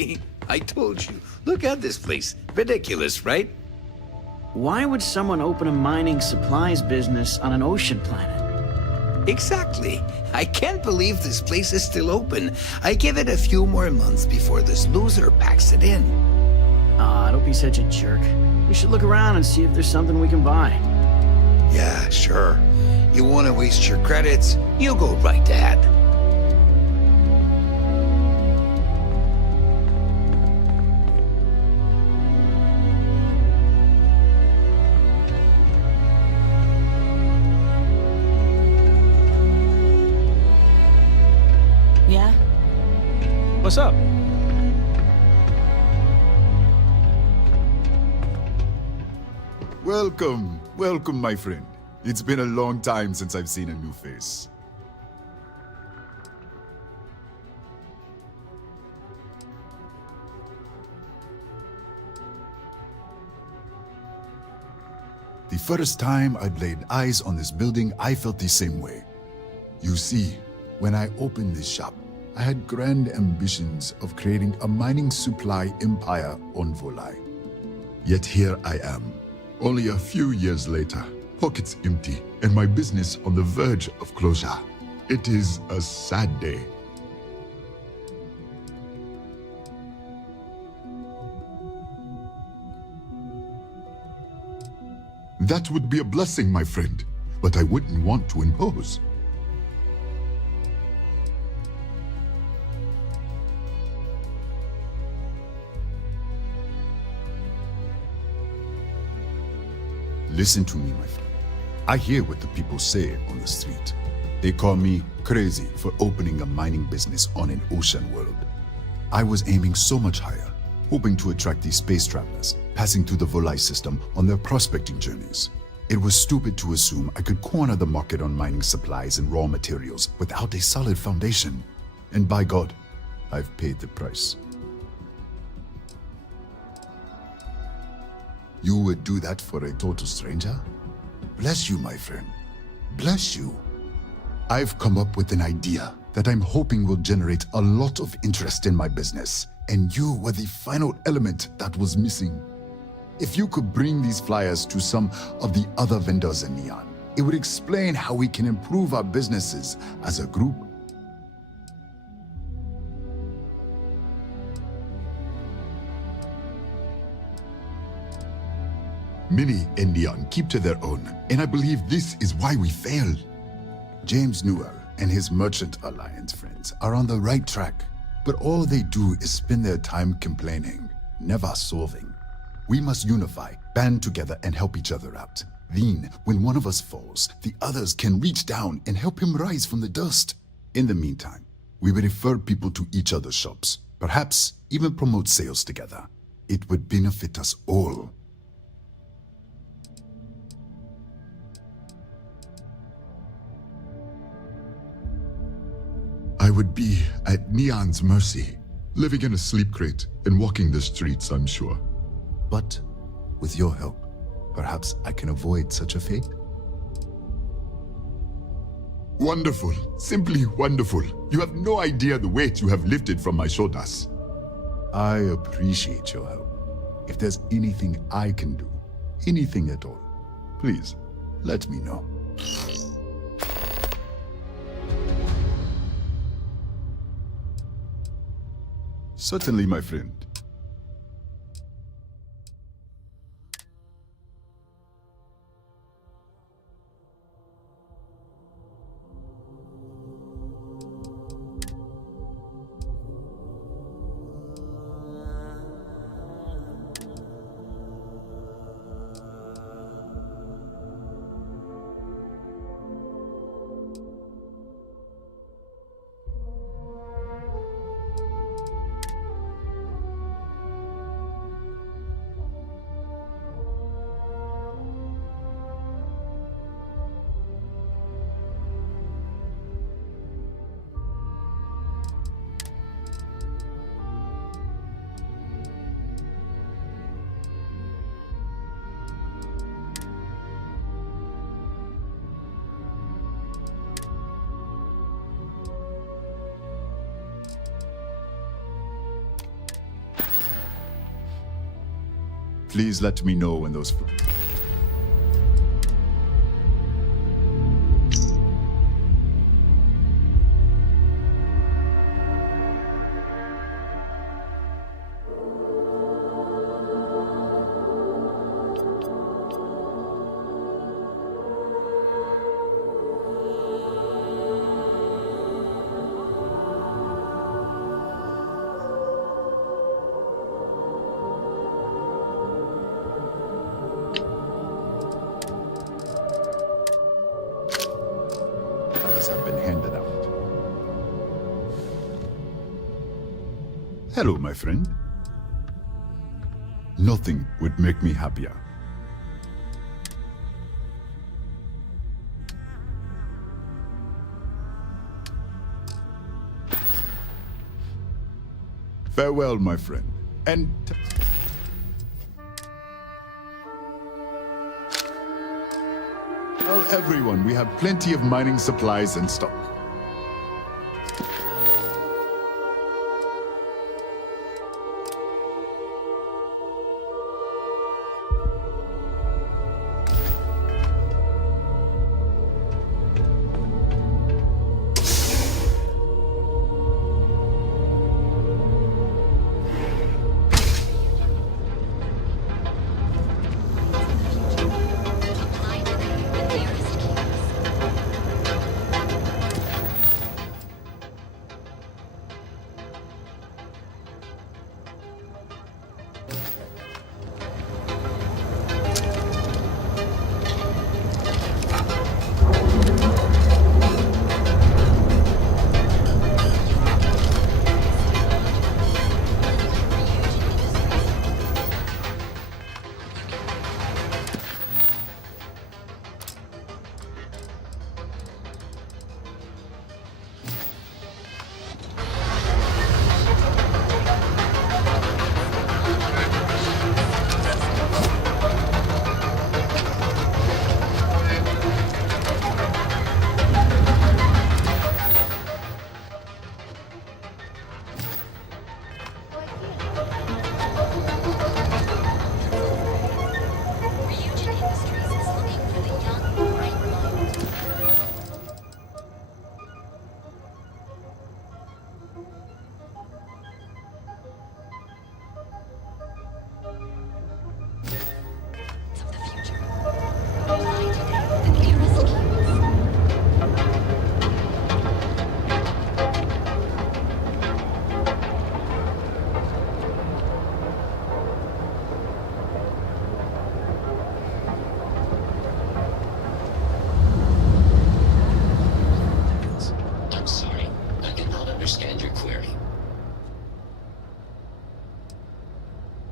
see? I told you. Look at this place. Ridiculous, right? Why would someone open a mining supplies business on an ocean planet? Exactly. I can't believe this place is still open. I give it a few more months before this loser packs it in. Ah, don't be such a jerk. We should look around and see if there's something we can buy. Yeah, sure. You want to waste your credits? You go right ahead. Yeah? What's up? Welcome, welcome, my friend. It's been a long time since I've seen a new face. The first time I'd laid eyes on this building, I felt the same way. You see, when I opened this shop, I had grand ambitions of creating a mining supply empire on Volai. Yet here I am, only a few years later, pockets empty, and my business on the verge of closure. It is a sad day. That would be a blessing, my friend, but I wouldn't want to impose. Listen to me, my friend. I hear what the people say on the street. They call me crazy for opening a mining business on an ocean world. I was aiming so much higher, hoping to attract these space travelers, passing through the Volai system on their prospecting journeys. It was stupid to assume I could corner the market on mining supplies and raw materials without a solid foundation. And by God, I've paid the price. You would do that for a total stranger? Bless you, my friend. Bless you. I've come up with an idea that I'm hoping will generate a lot of interest in my business, and you were the final element that was missing. If you could bring these flyers to some of the other vendors in Neon, it would explain how we can improve our businesses as a group. Mini and Neon keep to their own, and I believe this is why we fail. James Newell and his Merchant Alliance friends are on the right track, but all they do is spend their time complaining, never solving. We must unify, band together, and help each other out. Then, when one of us falls, the others can reach down and help him rise from the dust. In the meantime, we will refer people to each other's shops, perhaps even promote sales together. It would benefit us all. I would be at Neon's mercy, living in a sleep crate and walking the streets, I'm sure. But with your help, perhaps I can avoid such a fate? Wonderful, simply wonderful. You have no idea the weight you have lifted from my shoulders. I appreciate your help. If there's anything I can do, anything at all, please let me know. Certainly, my friend. Please let me know when those... have been handed out. Hello, my friend. Nothing would make me happier. Farewell, my friend. And... tell everyone we have plenty of mining supplies in stock.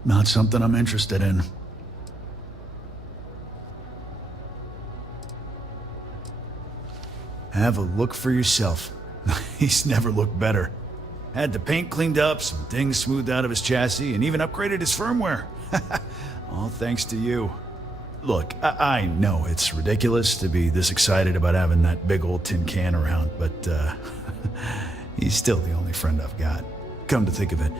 Not something I'm interested in. Have a look for yourself. He's never looked better. Had the paint cleaned up, some things smoothed out of his chassis, and even upgraded his firmware. All thanks to you. Look, I know it's ridiculous to be this excited about having that big old tin can around, but he's still the only friend I've got. Come to think of it,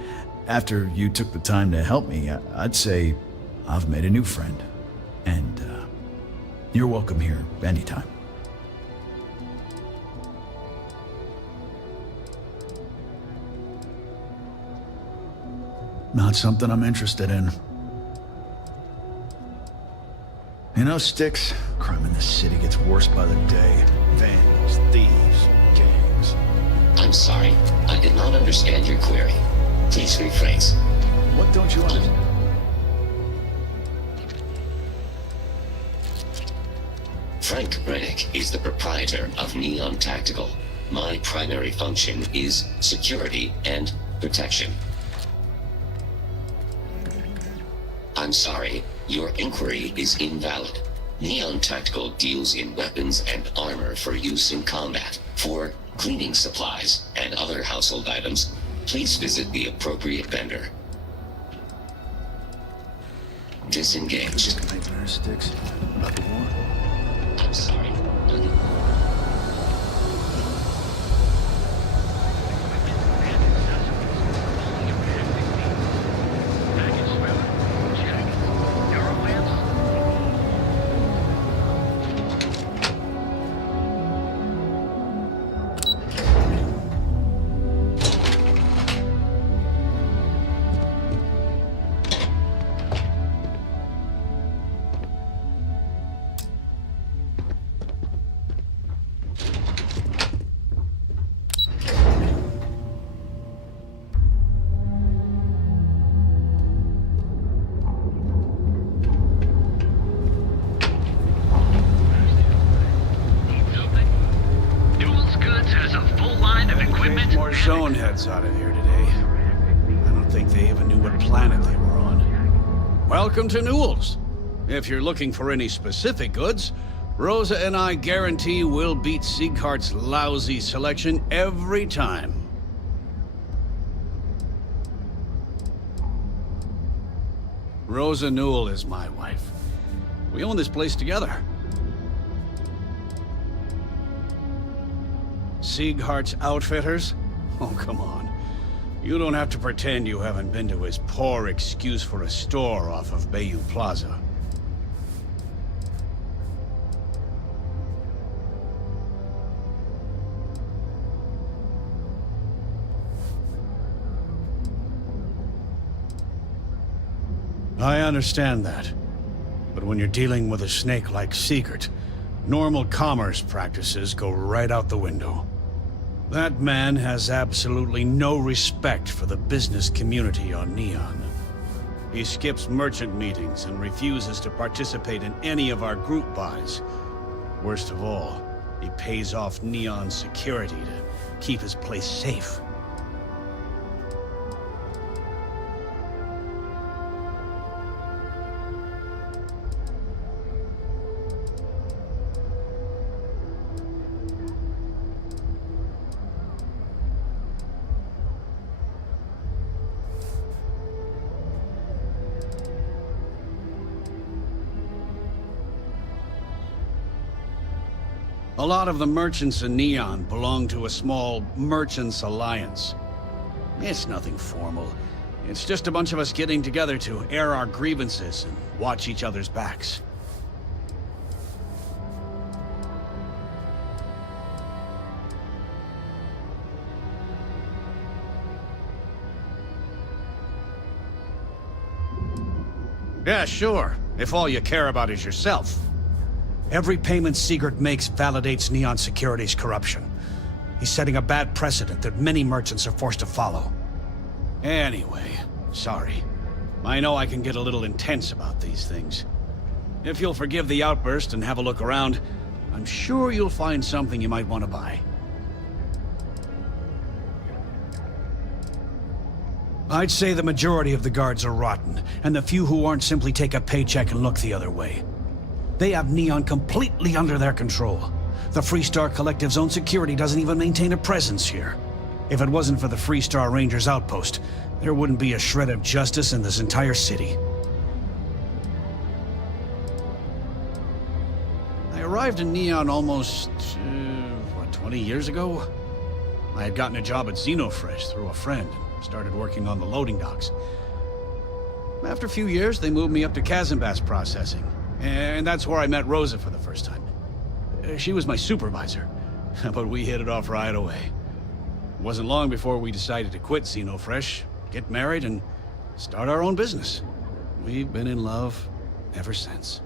after you took the time to help me, I'd say I've made a new friend. And you're welcome here anytime. Not something I'm interested in. You know, Sticks, crime in this city gets worse by the day. Vandals, thieves, gangs. I'm sorry, I did not understand your query. Please rephrase. What don't you understand? Frank Rennick is the proprietor of Neon Tactical. My primary function is security and protection. I'm sorry, your inquiry is invalid. Neon Tactical deals in weapons and armor for use in combat. For cleaning supplies and other household items, please visit the appropriate vendor. Disengage. Nightmare, Sticks. About the war? I'm sorry. butts out of here today. I don't think they even knew what planet they were on. Welcome to Newell's. If you're looking for any specific goods, Rosa and I guarantee we'll beat Sieghart's lousy selection every time. Rosa Newell is my wife. We own this place together. Sieghart's Outfitters? Oh, come on. You don't have to pretend you haven't been to his poor excuse for a store off of Bayou Plaza. I understand that. But when you're dealing with a snake like Siegert, normal commerce practices go right out the window. That man has absolutely no respect for the business community on Neon. He skips merchant meetings and refuses to participate in any of our group buys. Worst of all, he pays off Neon security to keep his place safe. A lot of the merchants in Neon belong to a small merchants alliance. It's nothing formal. It's just a bunch of us getting together to air our grievances and watch each other's backs. Yeah, sure. If all you care about is yourself. Every payment Siegert makes validates Neon Security's corruption. He's setting a bad precedent that many merchants are forced to follow. Anyway, sorry. I know I can get a little intense about these things. If you'll forgive the outburst and have a look around, I'm sure you'll find something you might want to buy. I'd say the majority of the guards are rotten, and the few who aren't simply take a paycheck and look the other way. They have Neon completely under their control. The Freestar Collective's own security doesn't even maintain a presence here. If it wasn't for the Freestar Rangers outpost, there wouldn't be a shred of justice in this entire city. I arrived in Neon almost, 20 years ago? I had gotten a job at Xenofresh through a friend and started working on the loading docks. After a few years, they moved me up to Kazanbas processing. And that's where I met Rosa for the first time. She was my supervisor, but we hit it off right away. It wasn't long before we decided to quit Xenofresh, get married, and start our own business. We've been in love ever since.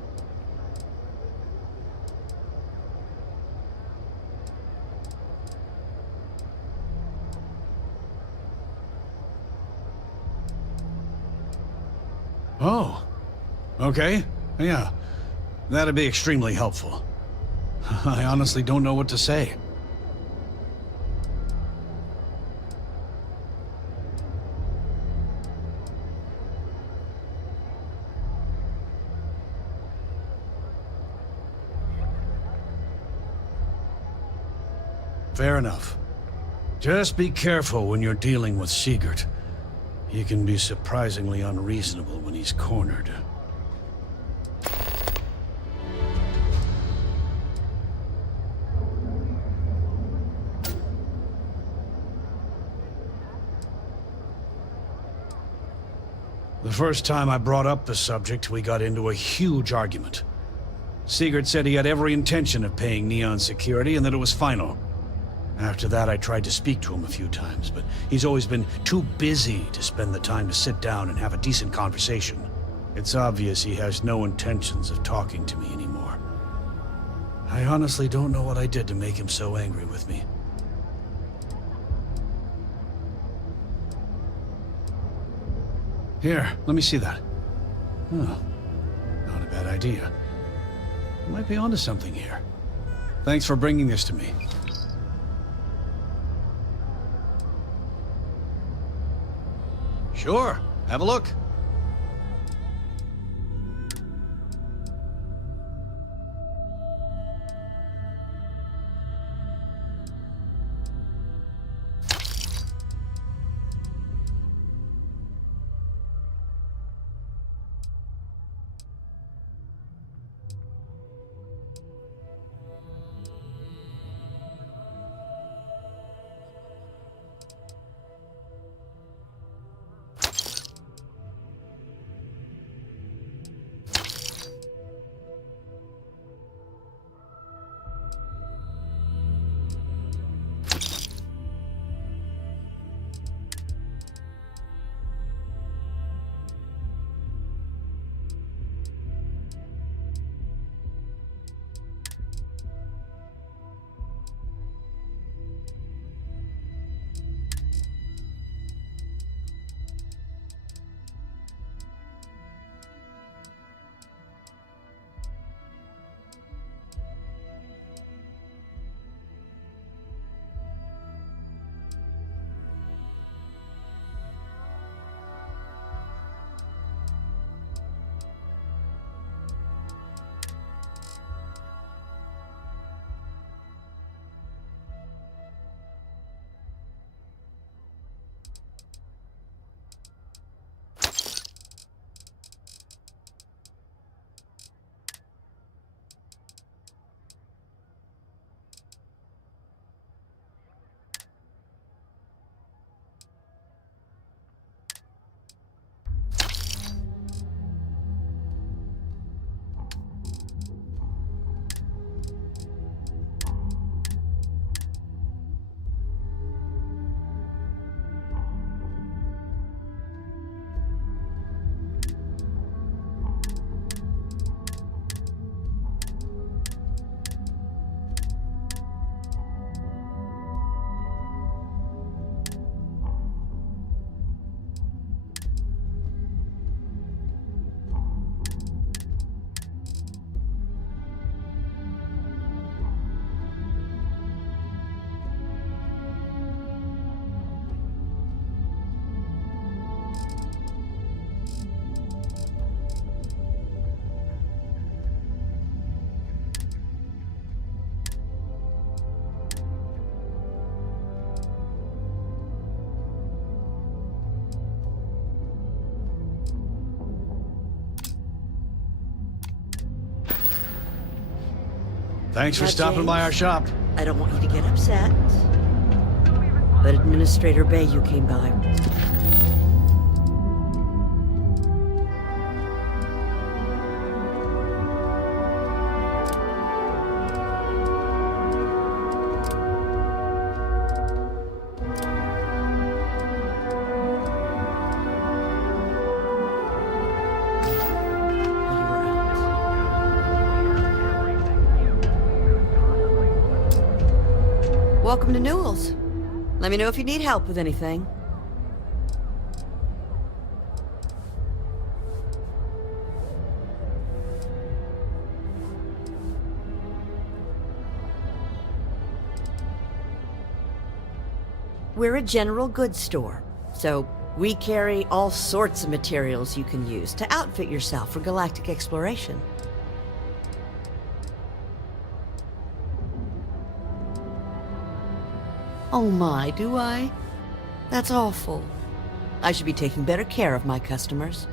Oh, okay, yeah. That'd be extremely helpful. I honestly don't know what to say. Fair enough. Just be careful when you're dealing with Siegert. He can be surprisingly unreasonable when he's cornered. The first time I brought up the subject, we got into a huge argument. Siegert said he had every intention of paying Neon security and that it was final. After that, I tried to speak to him a few times, but he's always been too busy to spend the time to sit down and have a decent conversation. It's obvious he has no intentions of talking to me anymore. I honestly don't know what I did to make him so angry with me. Here, let me see that. Oh, not a bad idea. I might be onto something here. Thanks for bringing this to me. Sure, have a look. Thanks for Now, stopping by James, our shop. I don't want you to get upset, but Administrator Bayou came by. Welcome to Newell's. Let me know if you need help with anything. We're a general goods store, so we carry all sorts of materials you can use to outfit yourself for galactic exploration. Oh my, do I? That's awful. I should be taking better care of my customers.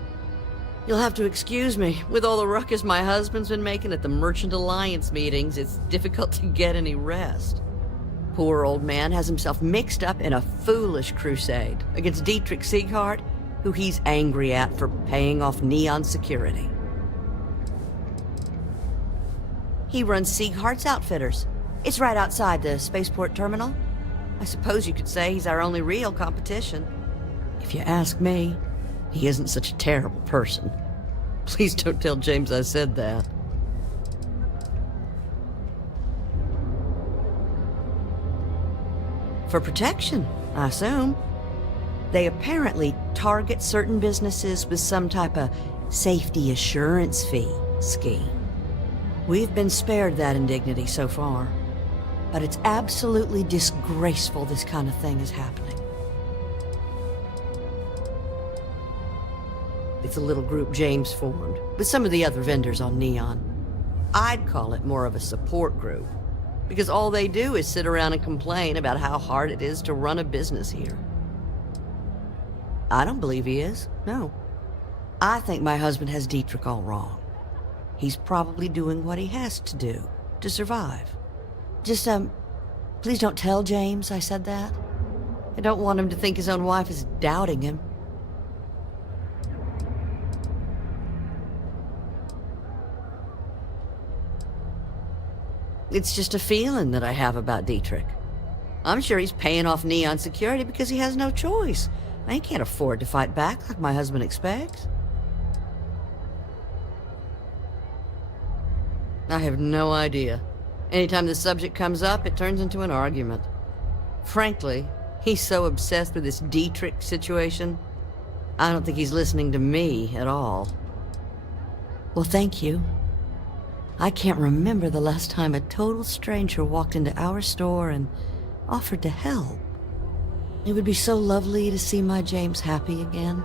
You'll have to excuse me. With all the ruckus my husband's been making at the Merchant Alliance meetings, it's difficult to get any rest. Poor old man has himself mixed up in a foolish crusade against Dietrich Sieghart, who he's angry at for paying off Neon security. He runs Sieghart's Outfitters. It's right outside the spaceport terminal. I suppose you could say he's our only real competition. If you ask me, he isn't such a terrible person. Please don't tell James I said that. For protection, I assume. They apparently target certain businesses with some type of safety assurance fee scheme. We've been spared that indignity so far, but it's absolutely disgraceful this kind of thing is happening. It's a little group James formed, with some of the other vendors on Neon. I'd call it more of a support group, because all they do is sit around and complain about how hard it is to run a business here. I don't believe he is, no. I think my husband has Dietrich all wrong. He's probably doing what he has to do to survive. Just, please don't tell James I said that. I don't want him to think his own wife is doubting him. It's just a feeling that I have about Dietrich. I'm sure he's paying off Neon security because he has no choice. He can't afford to fight back like my husband expects. I have no idea. Anytime the subject comes up, it turns into an argument. Frankly, he's so obsessed with this Dietrich situation, I don't think he's listening to me at all. Well, thank you. I can't remember the last time a total stranger walked into our store and offered to help. It would be so lovely to see my James happy again.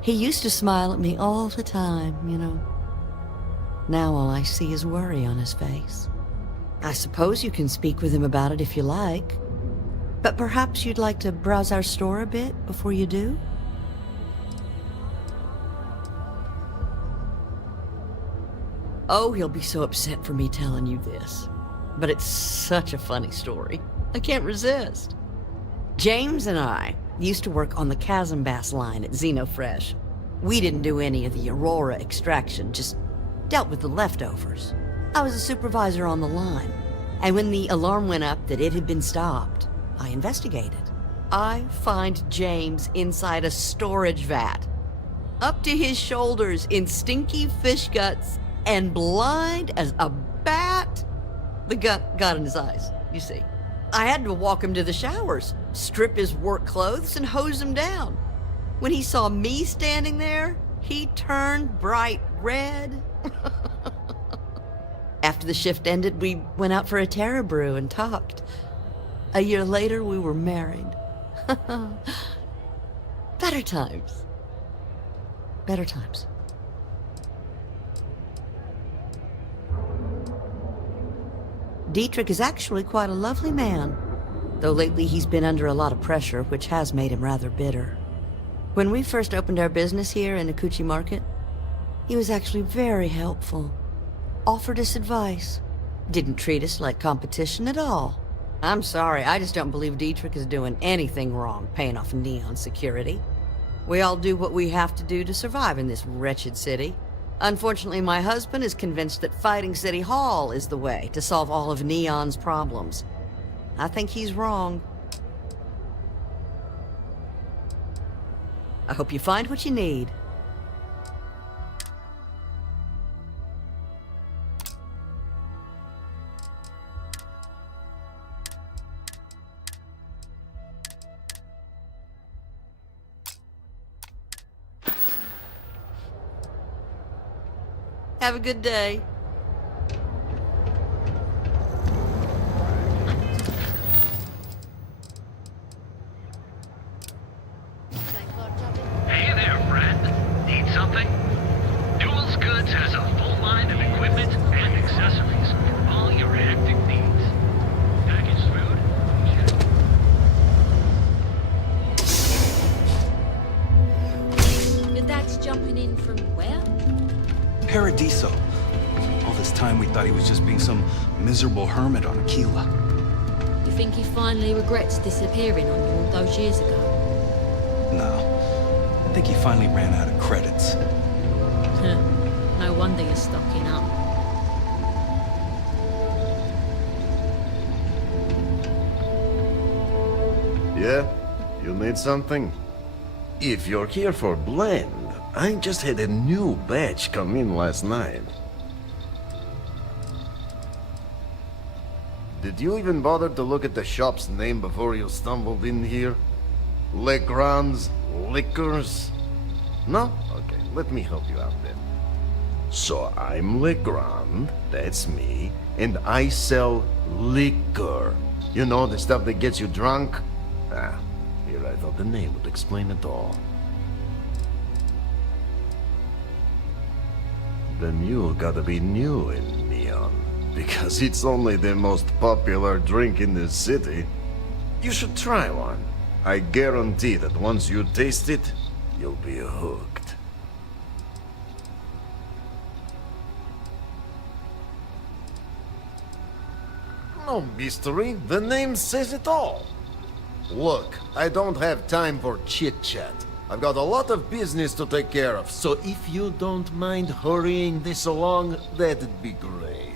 He used to smile at me all the time, you know. Now all I see is worry on his face. I suppose you can speak with him about it if you like. But perhaps you'd like to browse our store a bit before you do? Oh, he'll be so upset for me telling you this. But it's such a funny story. I can't resist. James and I used to work on the Chasm Bass line at Xenofresh. We didn't do any of the Aurora extraction, just dealt with the leftovers. I was a supervisor on the line, and when the alarm went up that it had been stopped, I investigated. I find James inside a storage vat, up to his shoulders in stinky fish guts and blind as a bat. The gut got in his eyes, you see. I had to walk him to the showers, strip his work clothes, and hose him down. When he saw me standing there, he turned bright red. After the shift ended, we went out for a Terra brew and talked. A year later, we were married. Better times. Better times. Dietrich is actually quite a lovely man, though lately he's been under a lot of pressure, which has made him rather bitter. When we first opened our business here in Akuchi Market, he was actually very helpful. Offered us advice. Didn't treat us like competition at all. I'm sorry, I just don't believe Dietrich is doing anything wrong paying off Neon security. We all do what we have to do to survive in this wretched city. Unfortunately, my husband is convinced that fighting City Hall is the way to solve all of Neon's problems. I think he's wrong. I hope you find what you need. Have a good day. Hey there, friend. Need something? Duels Goods has a full line of equipment and accessories for all your hectic needs. Packaged food? Your dad's jumping in from where? Paradiso. All this time we thought he was just being some miserable hermit on Aquila. You think he finally regrets disappearing on you all those years ago? No. I think he finally ran out of credits. No wonder you're stocking up. Yeah? You need something? If you're here for blend, I just had a new batch come in last night. Did you even bother to look at the shop's name before you stumbled in here? Legrand's Liquors? No? Okay, let me help you out then. So I'm Legrand, that's me, and I sell liquor. You know, the stuff that gets you drunk? Here I thought the name would explain it all. Then you gotta be new in Neon. Because it's only the most popular drink in the city. You should try one. I guarantee that once you taste it, you'll be hooked. No mystery, the name says it all. Look, I don't have time for chit-chat. I've got a lot of business to take care of, so if you don't mind hurrying this along, that'd be great.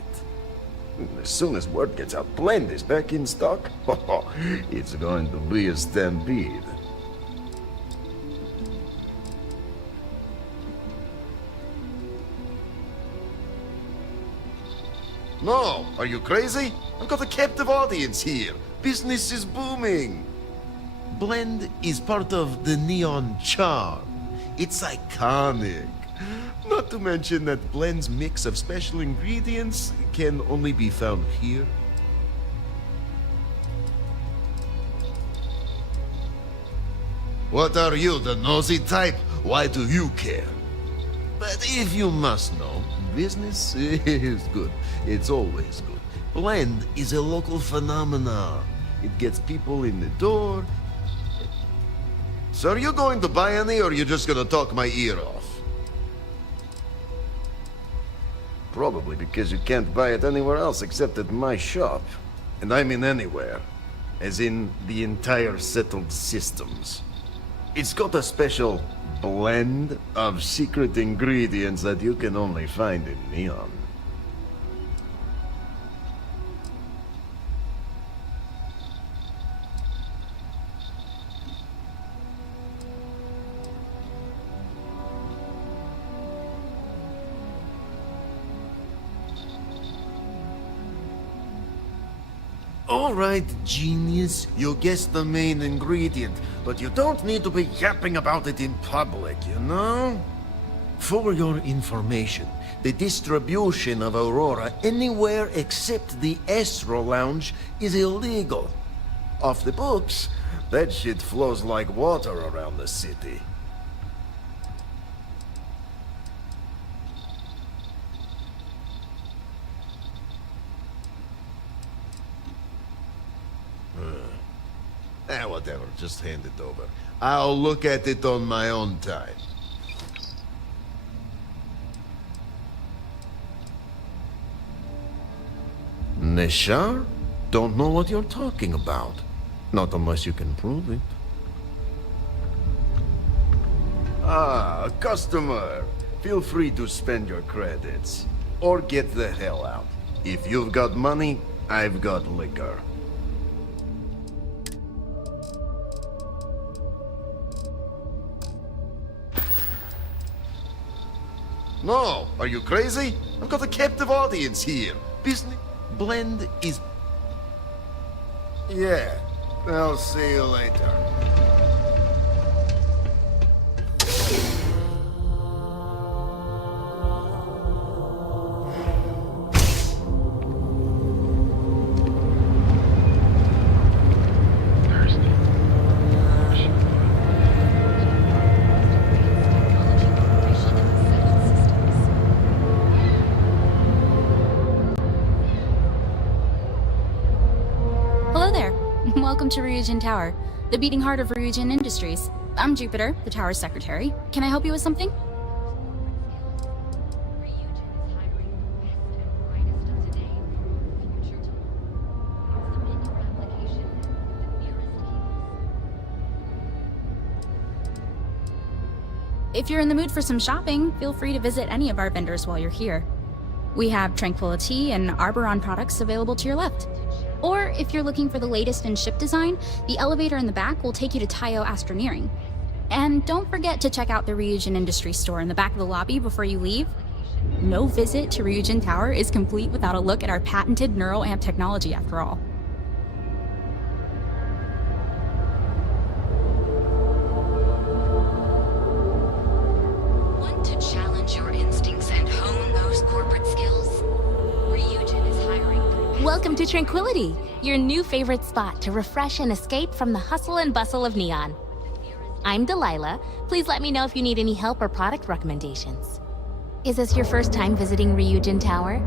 As soon as word gets out, Blend is back in stock. It's going to be a stampede. No, are you crazy? I've got a captive audience here. Business is booming. Blend is part of the Neon charm. It's iconic. Not to mention that Blend's mix of special ingredients can only be found here. What are you, the nosy type? Why do you care? But if you must know, business is good. It's always good. Blend is a local phenomenon. It gets people in the door. So are you going to buy any, or are you just gonna talk my ear off? Probably because you can't buy it anywhere else except at my shop. And I mean anywhere. As in the entire settled systems. It's got a special blend of secret ingredients that you can only find in Neon. All right, genius, you guessed the main ingredient, but you don't need to be yapping about it in public, you know? For your information, the distribution of Aurora anywhere except the Astro Lounge is illegal. Off the books, that shit flows like water around the city. Whatever, just hand it over. I'll look at it on my own time. Neshar? Don't know what you're talking about. Not unless you can prove it. Ah, a customer. Feel free to spend your credits. Or get the hell out. If you've got money, I've got liquor. No, are you crazy? I've got a captive audience here. Business blend is... Yeah, I'll see you later. Welcome to Ryujin Tower, the beating heart of Ryujin Industries. I'm Jupiter, the tower's secretary. Can I help you with something? If you're in the mood for some shopping, feel free to visit any of our vendors while you're here. We have Tranquility and Arboron products available to your left. Or if you're looking for the latest in ship design, the elevator in the back will take you to Taio Astroneering. And don't forget to check out the Ryujin Industry store in the back of the lobby before you leave. No visit to Ryujin Tower is complete without a look at our patented neural amp technology after all. Want to challenge your instincts and hone those corporate skills? Ryujin is hiring. Welcome to Tranquility, your new favorite spot to refresh and escape from the hustle and bustle of Neon. I'm Delilah. Please let me know if you need any help or product recommendations. Is this your first time visiting Ryujin Tower?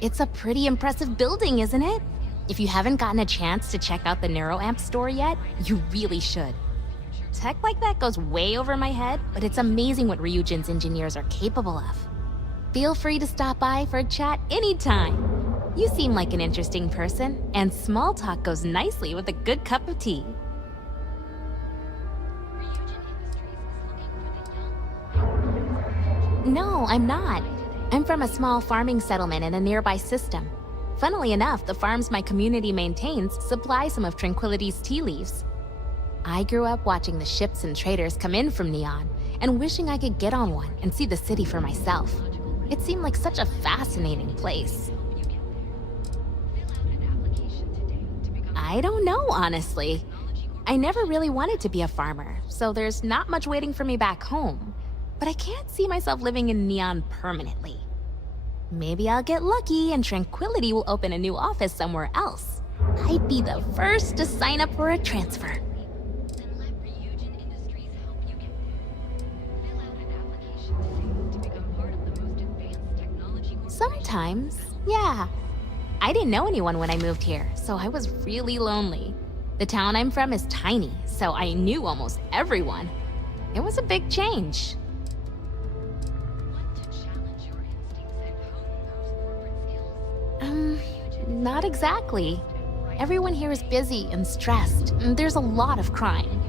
It's a pretty impressive building, isn't it? If you haven't gotten a chance to check out the NeuroAmp store yet, you really should. Tech like that goes way over my head, but it's amazing what Ryujin's engineers are capable of. Feel free to stop by for a chat anytime. You seem like an interesting person, and small talk goes nicely with a good cup of tea. No, I'm not. I'm from a small farming settlement in a nearby system. Funnily enough, the farms my community maintains supply some of Tranquility's tea leaves. I grew up watching the ships and traders come in from Neon, and wishing I could get on one and see the city for myself. It seemed like such a fascinating place. I don't know, honestly. I never really wanted to be a farmer, so there's not much waiting for me back home. But I can't see myself living in Neon permanently. Maybe I'll get lucky and Tranquility will open a new office somewhere else. I'd be the first to sign up for a transfer. Sometimes, yeah. I didn't know anyone when I moved here, so I was really lonely. The town I'm from is tiny, so I knew almost everyone. It was a big change. Not exactly. Everyone here is busy and stressed, and there's a lot of crime.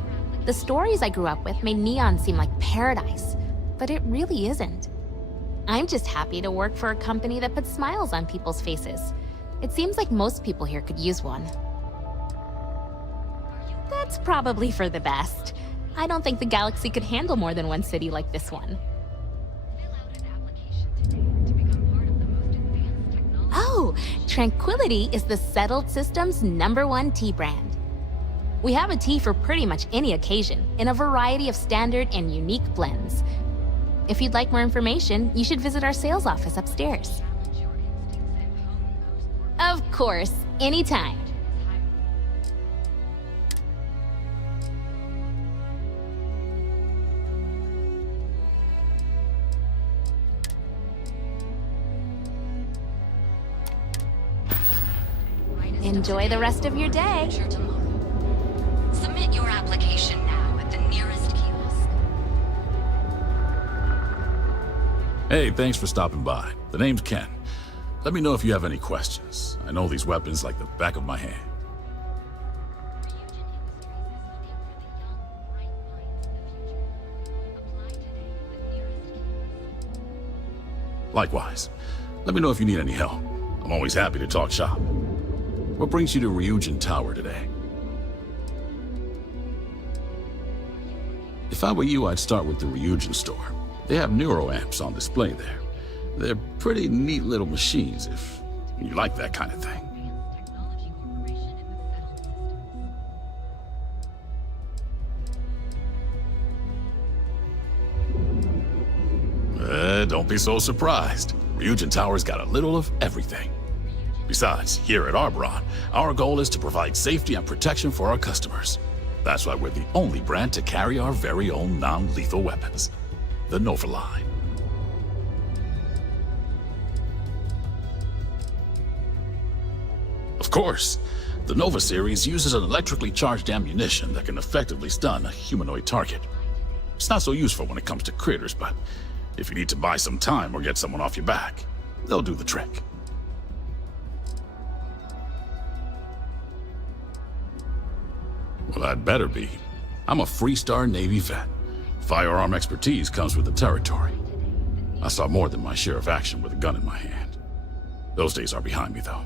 The stories I grew up with made Neon seem like paradise, but it really isn't. I'm just happy to work for a company that puts smiles on people's faces. It seems like most people here could use one. That's probably for the best. I don't think the galaxy could handle more than one city like this one. Oh, Tranquility is the Settled System's #1 tea brand. We have a tea for pretty much any occasion, in a variety of standard and unique blends. If you'd like more information, you should visit our sales office upstairs. Of course, anytime. Enjoy the rest of your day. Submit your application now at the nearest kiosk. Hey, thanks for stopping by. The name's Ken. Let me know if you have any questions. I know these weapons like the back of my hand. Likewise. Let me know if you need any help. I'm always happy to talk shop. What brings you to Ryujin Tower today? If I were you, I'd start with the Ryujin store. They have NeuroAmps on display there. They're pretty neat little machines if you like that kind of thing. Don't be so surprised. Ryujin Tower's got a little of everything. Besides, here at Arboron, our goal is to provide safety and protection for our customers. That's why we're the only brand to carry our very own non-lethal weapons, the Nova line. Of course, the Nova series uses an electrically charged ammunition that can effectively stun a humanoid target. It's not so useful when it comes to critters, but if you need to buy some time or get someone off your back, they'll do the trick. Well, I'd better be. I'm a Freestar Navy vet. Firearm expertise comes with the territory. I saw more than my share of action with a gun in my hand. Those days are behind me, though.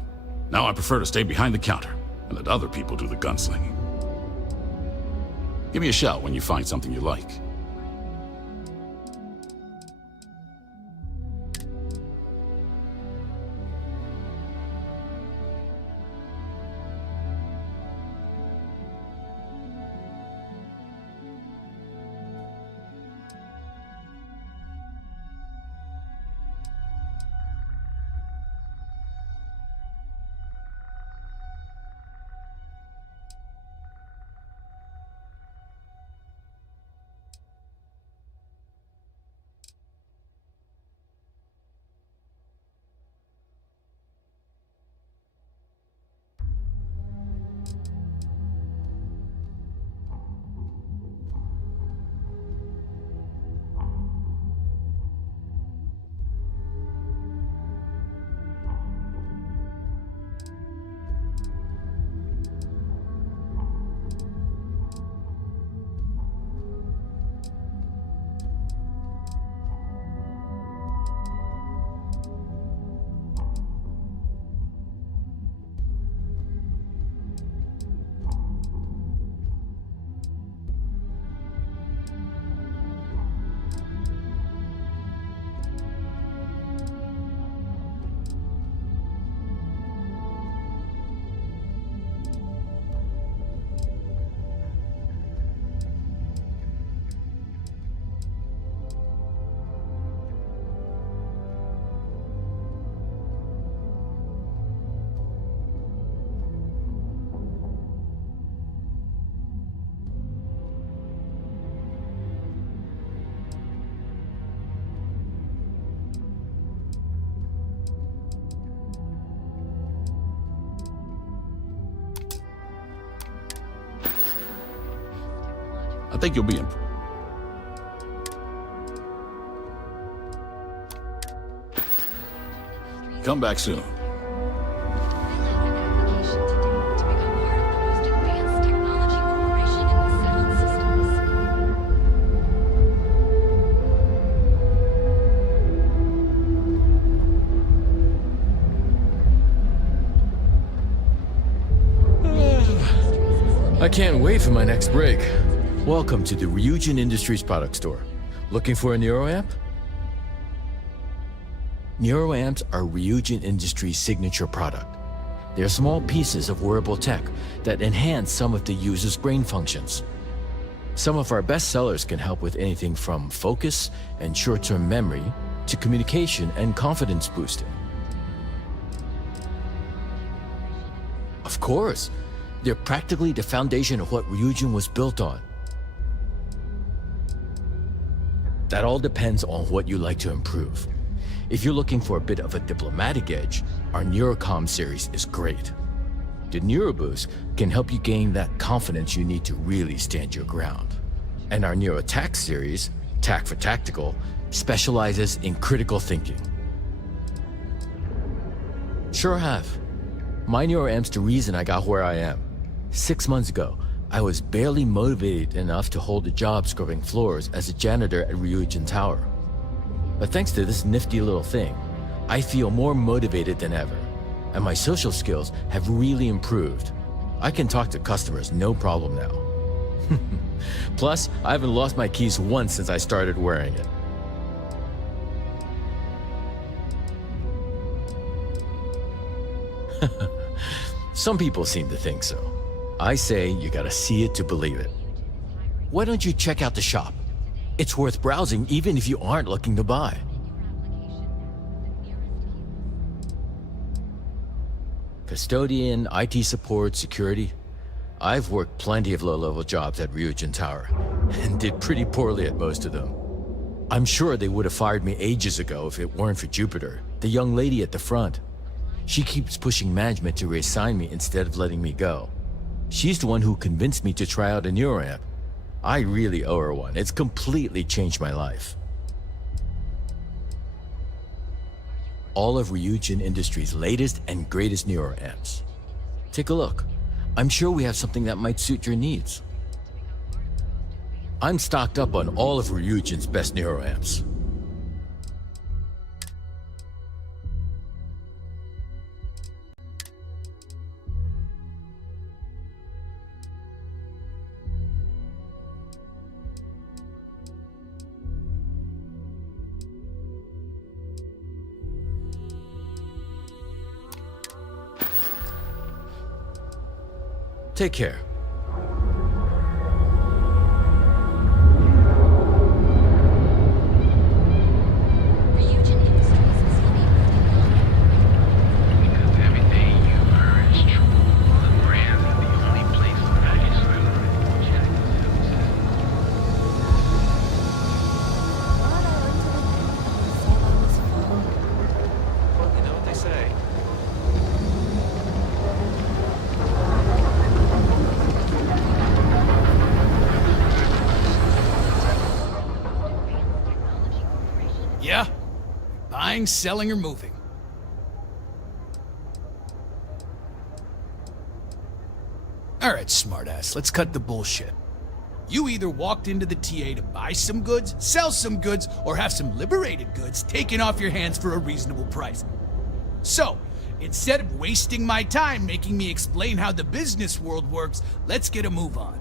Now I prefer to stay behind the counter and let other people do the gunslinging. Give me a shout when you find something you like. I think you'll be in. Come back soon. I can't wait for my next break. Welcome to the Ryujin Industries product store. Looking for a NeuroAmp? NeuroAmps are Ryujin Industries' signature product. They're small pieces of wearable tech that enhance some of the user's brain functions. Some of our best sellers can help with anything from focus and short-term memory to communication and confidence boosting. Of course, they're practically the foundation of what Ryujin was built on. That all depends on what you like to improve. If you're looking for a bit of a diplomatic edge, our Neurocom series is great. The NeuroBoost can help you gain that confidence you need to really stand your ground. And our NeuroTac series, Tac for Tactical, specializes in critical thinking. Sure have. My NeuroAmp's the reason I got where I am. 6 months ago, I was barely motivated enough to hold a job scrubbing floors as a janitor at Ryujin Tower. But thanks to this nifty little thing, I feel more motivated than ever, and my social skills have really improved. I can talk to customers no problem now. Plus, I haven't lost my keys once since I started wearing it. Some people seem to think so. I say you gotta see it to believe it. Why don't you check out the shop? It's worth browsing even if you aren't looking to buy. Custodian, IT support, security. I've worked plenty of low-level jobs at Ryujin Tower and did pretty poorly at most of them. I'm sure they would have fired me ages ago if it weren't for Jupiter, the young lady at the front. She keeps pushing management to reassign me instead of letting me go. She's the one who convinced me to try out a NeuroAmp. I really owe her one. It's completely changed my life. All of Ryujin Industries' latest and greatest NeuroAmps. Take a look. I'm sure we have something that might suit your needs. I'm stocked up on all of Ryujin's best NeuroAmps. Take care. Yeah? Buying, selling, or moving. Alright, smartass, let's cut the bullshit. You either walked into the TA to buy some goods, sell some goods, or have some liberated goods taken off your hands for a reasonable price. So, instead of wasting my time making me explain how the business world works, let's get a move on.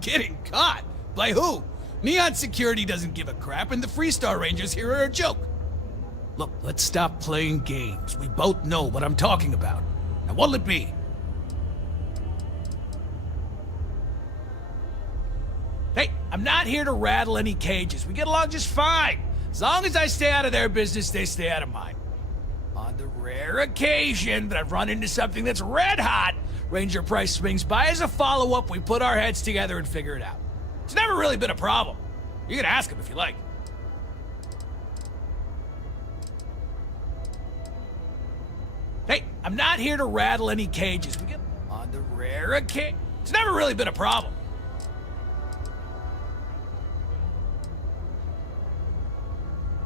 Getting caught? By who? Neon Security doesn't give a crap, and the Freestar Rangers here are a joke. Look, let's stop playing games. We both know what I'm talking about. Now what'll it be? Hey, I'm not here to rattle any cages. We get along just fine. As long as I stay out of their business, they stay out of mine. On the rare occasion that I've run into something that's red hot, Ranger Price swings by as a follow-up, we put our heads together and figure it out. It's never really been a problem. You can ask him if you like. I'm not here to rattle any cages. We get on the rare occasion. It's never really been a problem.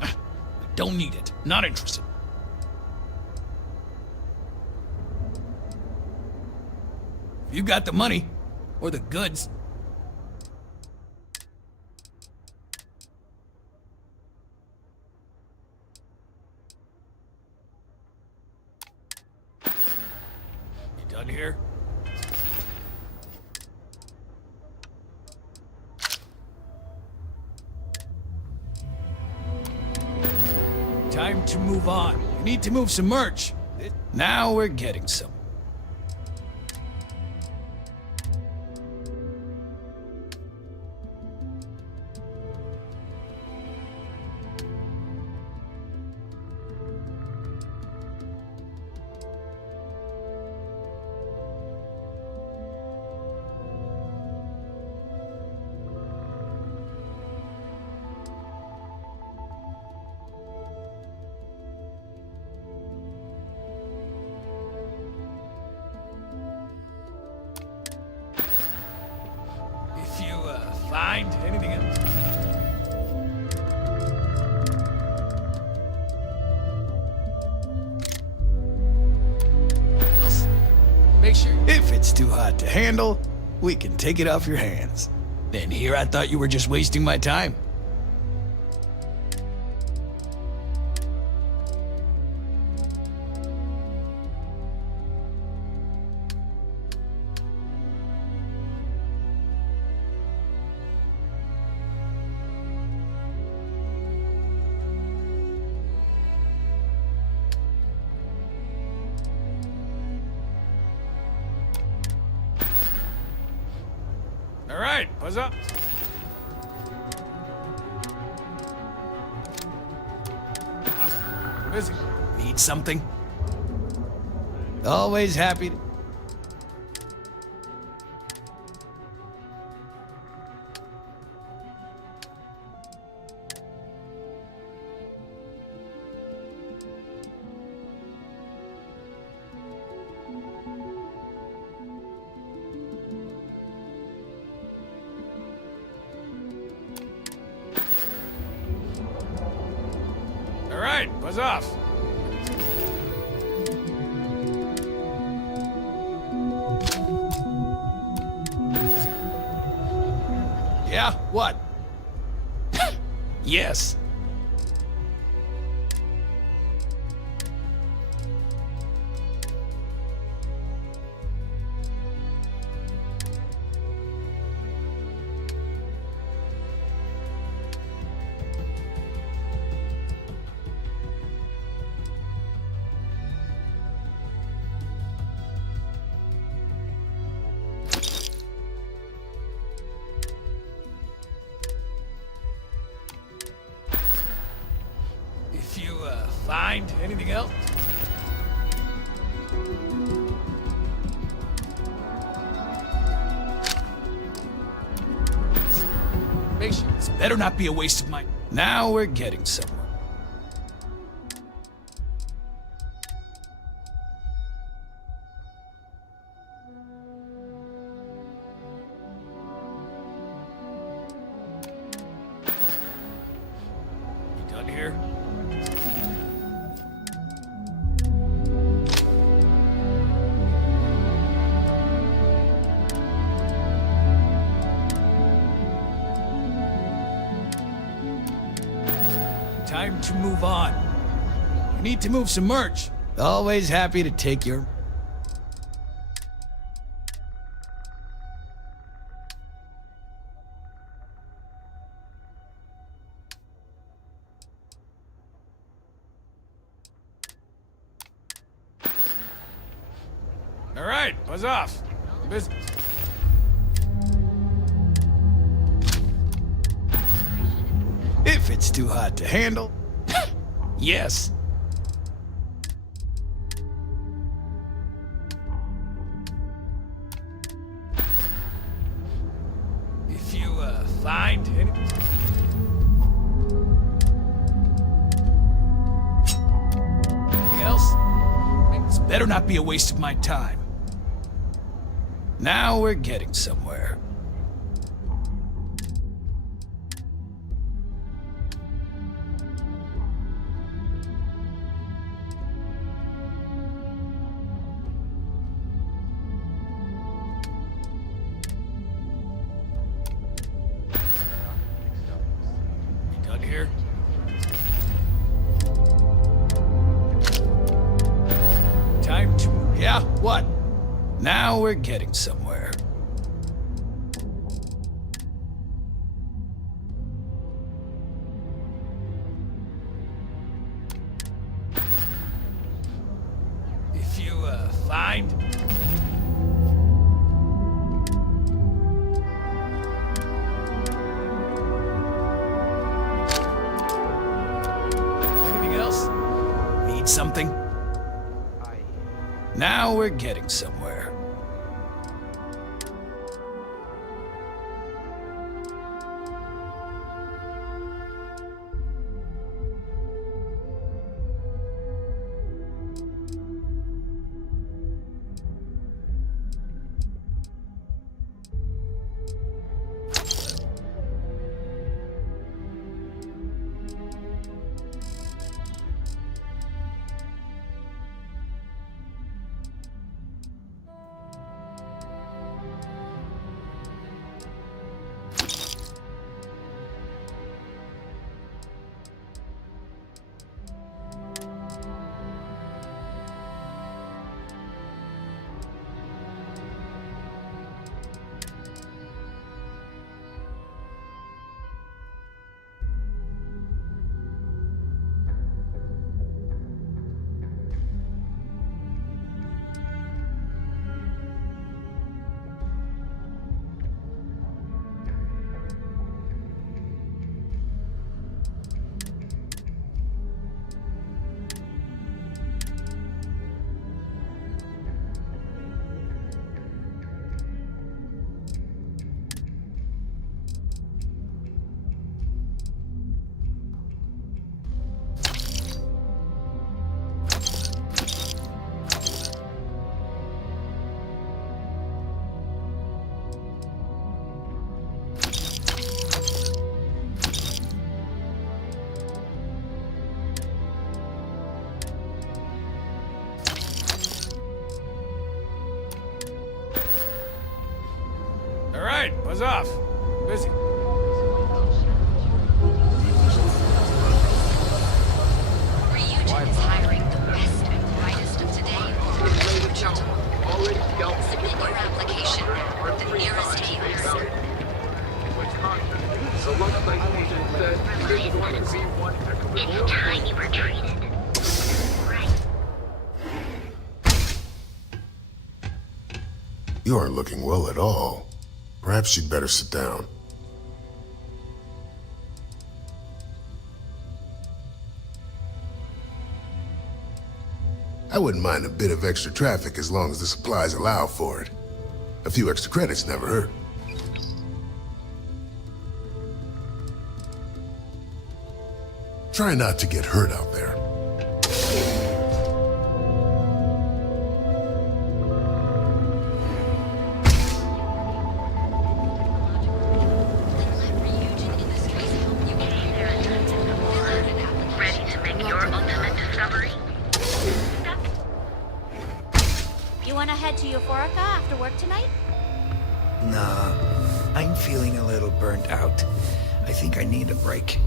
I don't need it. Not interested. If you got the money, or the goods. You done here? Time to move on. We need to move some merch. Now we're getting some. If you, find anything else. Make sure. If it's too hot to handle, we can take it off your hands. Then here I thought you were just wasting my time. All right, what's up? Busy. Need something? Always happy to... All right, buzz off. Yeah, what? Yes. If you, find anything else? Make sure this better not be a waste of my... Now we're getting somewhere. You done here? Time to move on. We need to move some merch. Always happy to take your... All right, buzz off. Business. If it's too hot to handle, yes. If you, find any... Anything else? Make this Better not be a waste of my time. Now we're getting somewhere. Done here? Time to... Yeah, what? Now we're getting somewhere. If you, find... Anything else? Need something? Now we're getting somewhere. All right, buzz off. Busy. Ryujin is hiring the best and brightest of today. Submit your application now. The nearest campus. It's time you were treated. You aren't looking well at all. Perhaps you'd better sit down. I wouldn't mind a bit of extra traffic as long as the supplies allow for it. A few extra credits never hurt. Try not to get hurt out there. Ready to make your ultimate discovery? You wanna head to Euphorica after work tonight? Nah, I'm feeling a little burnt out. I think I need a break.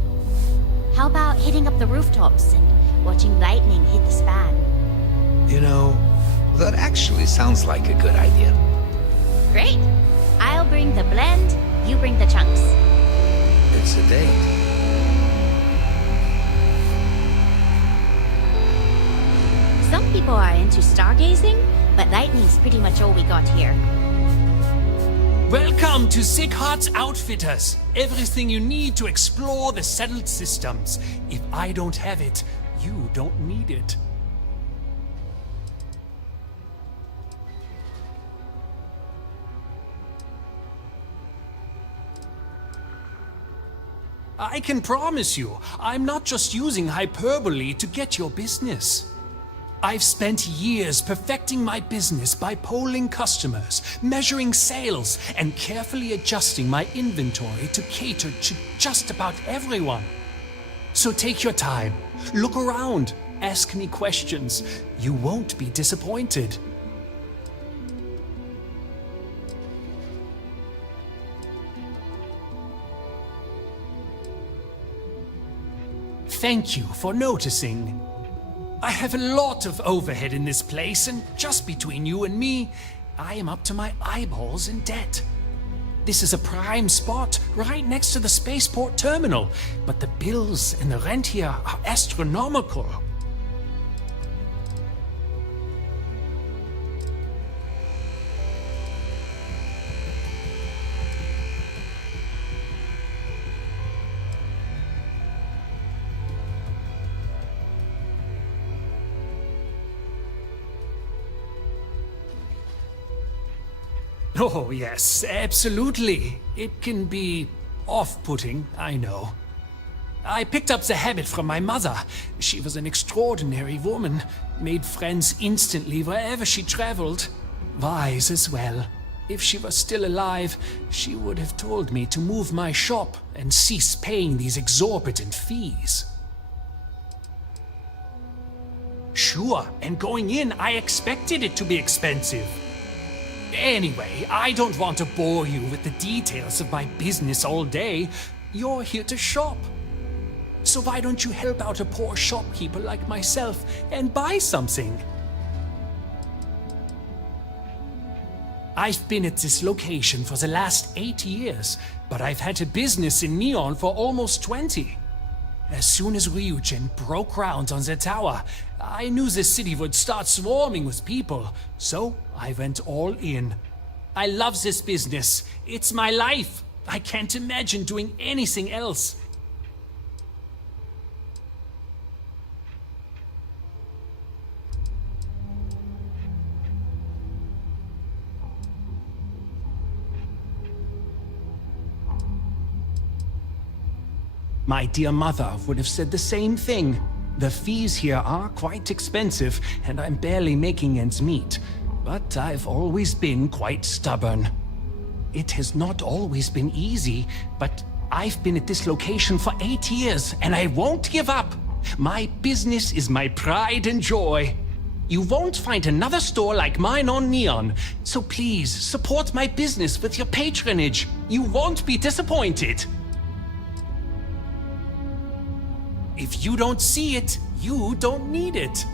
How about hitting up the rooftops and watching lightning hit the span? You know, that actually sounds like a good idea. Great! I'll bring the blend, you bring the chunks. It's a date. Some people are into stargazing, but lightning's pretty much all we got here. Welcome to Sick Hearts Outfitters. Everything you need to explore the settled systems. If I don't have it, you don't need it. I can promise you, I'm not just using hyperbole to get your business. I've spent years perfecting my business by polling customers, measuring sales, and carefully adjusting my inventory to cater to just about everyone. So take your time, look around, ask me questions. You won't be disappointed. Thank you for noticing. I have a lot of overhead in this place, and just between you and me, I am up to my eyeballs in debt. This is a prime spot, right next to the spaceport terminal, but the bills and the rent here are astronomical. Oh, yes, absolutely. It can be off-putting, I know. I picked up the habit from my mother. She was an extraordinary woman, made friends instantly wherever she traveled. Wise as well. If she was still alive, she would have told me to move my shop and cease paying these exorbitant fees. Sure, and going in, I expected it to be expensive. Anyway, I don't want to bore you with the details of my business all day. You're here to shop. So why don't you help out a poor shopkeeper like myself and buy something? I've been at this location for the last 8 years, but I've had a business in Neon for almost 20. As soon as Ryujin broke ground on the tower, I knew the city would start swarming with people, so I went all in. I love this business. It's my life. I can't imagine doing anything else. My dear mother would have said the same thing. The fees here are quite expensive, and I'm barely making ends meet. But I've always been quite stubborn. It has not always been easy, but I've been at this location for 8 years, and I won't give up. My business is my pride and joy. You won't find another store like mine on Neon, so please support my business with your patronage. You won't be disappointed. If you don't see it, you don't need it.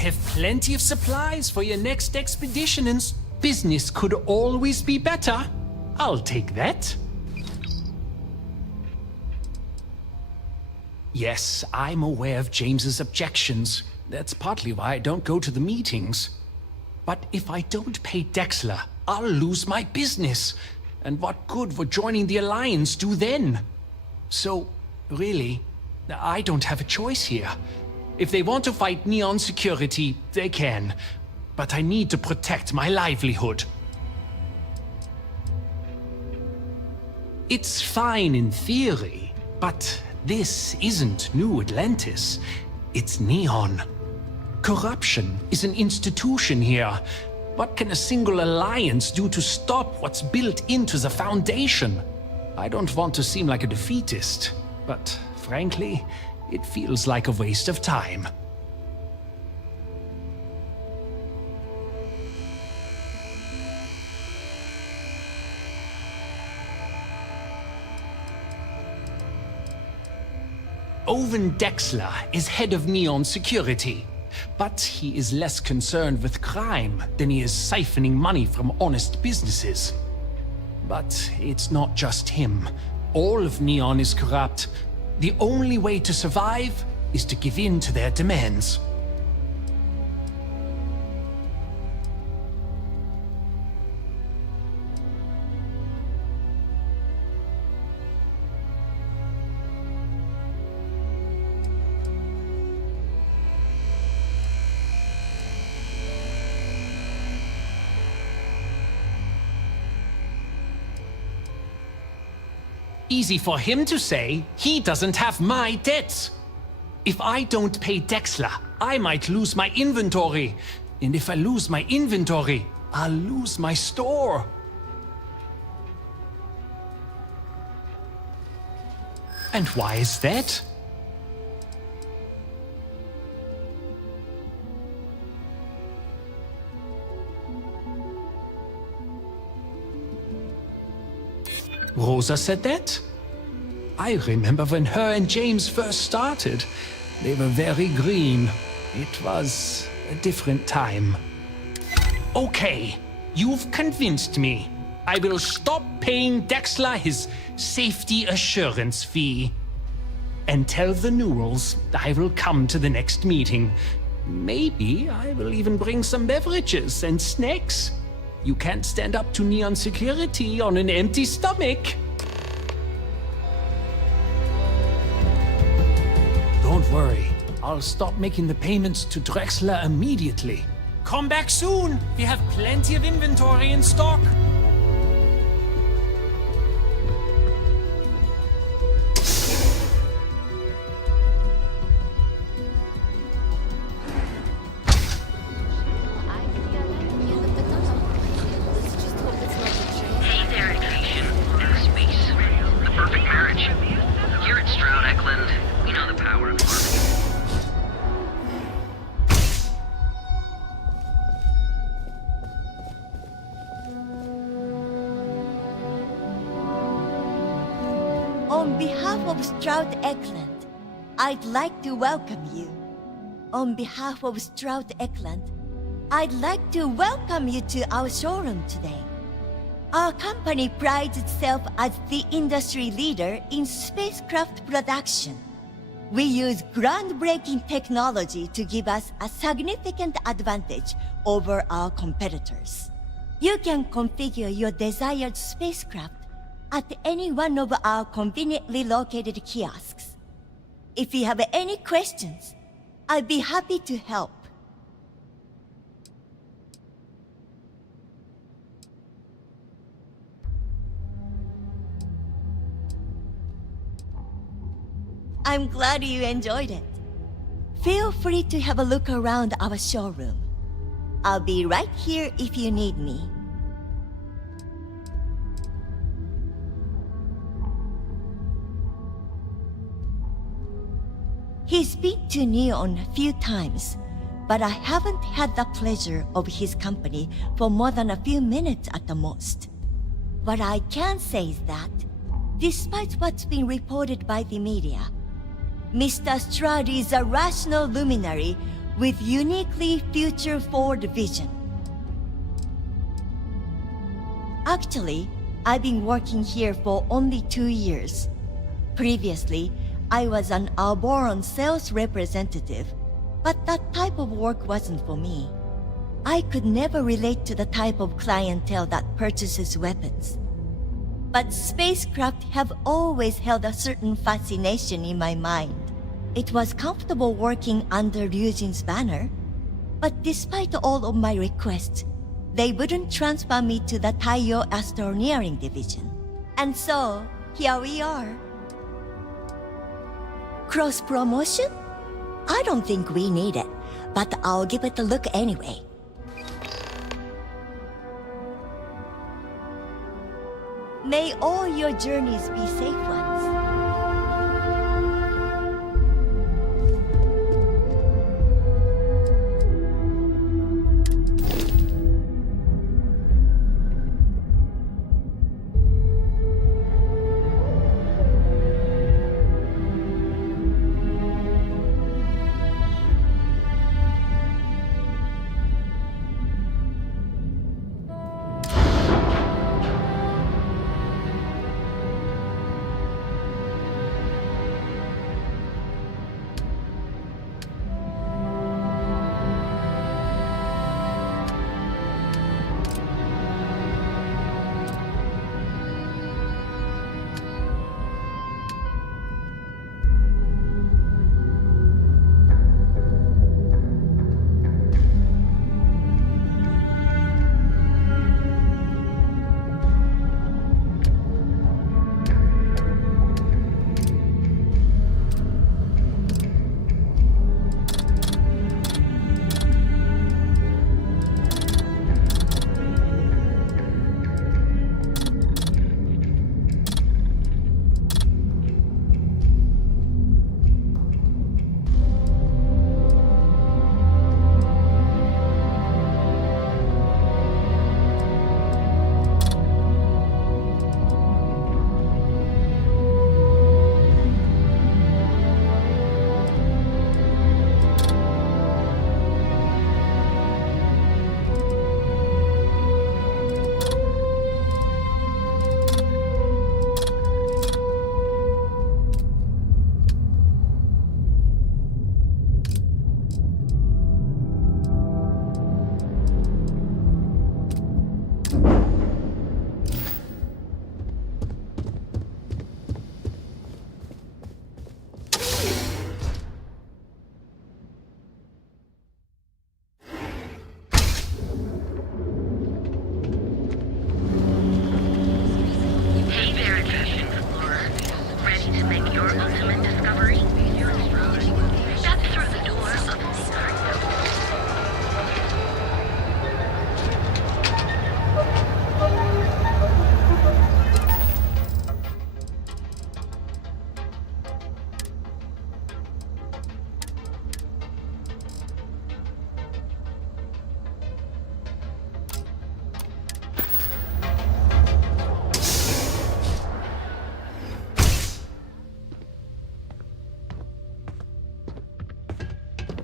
have plenty of supplies for your next expedition, and business could always be better. I'll take that. Yes, I'm aware of James's objections. That's partly why I don't go to the meetings. But if I don't pay Dexler, I'll lose my business. And what good would joining the Alliance do then? So, really, I don't have a choice here. If they want to fight Neon Security, they can. But I need to protect my livelihood. It's fine in theory, but this isn't New Atlantis. It's Neon. Corruption is an institution here. What can a single alliance do to stop what's built into the foundation? I don't want to seem like a defeatist, but frankly, it feels like a waste of time. Owen Dexler is head of Neon Security, but he is less concerned with crime than he is siphoning money from honest businesses. But it's not just him. All of Neon is corrupt. The only way to survive is to give in to their demands. Easy for him to say, he doesn't have my debts. If I don't pay Dexler, I might lose my inventory. And if I lose my inventory, I'll lose my store. And why is that? Rosa said that? I remember when her and James first started. They were very green. It was a different time. Okay, you've convinced me. I will stop paying Dexler his safety assurance fee. And tell the Newells I will come to the next meeting. Maybe I will even bring some beverages and snacks. You can't stand up to Neon Security on an empty stomach. Don't worry. I'll stop making the payments to Drexler immediately. Come back soon. We have plenty of inventory in stock. On behalf of Stroud Eklund, I'd like to welcome you. On behalf of Stroud Eklund, I'd like to welcome you to our showroom today. Our company prides itself as the industry leader in spacecraft production. We use groundbreaking technology to give us a significant advantage over our competitors. You can configure your desired spacecraft at any one of our conveniently located kiosks. If you have any questions, I'd be happy to help. I'm glad you enjoyed it. Feel free to have a look around our showroom. I'll be right here if you need me. He's been to Neon a few times, but I haven't had the pleasure of his company for more than a few minutes at the most. What I can say is that, despite what's been reported by the media, Mr. Stroud is a rational luminary with uniquely future-forward vision. Actually, I've been working here for only 2 years. Previously, I was an Arboron sales representative, but that type of work wasn't for me. I could never relate to the type of clientele that purchases weapons. But spacecraft have always held a certain fascination in my mind. It was comfortable working under Ryujin's banner, but despite all of my requests, they wouldn't transfer me to the Taiyo Astroneering Division. And so, here we are. Cross-promotion? I don't think we need it, but I'll give it a look anyway. May all your journeys be safe ones.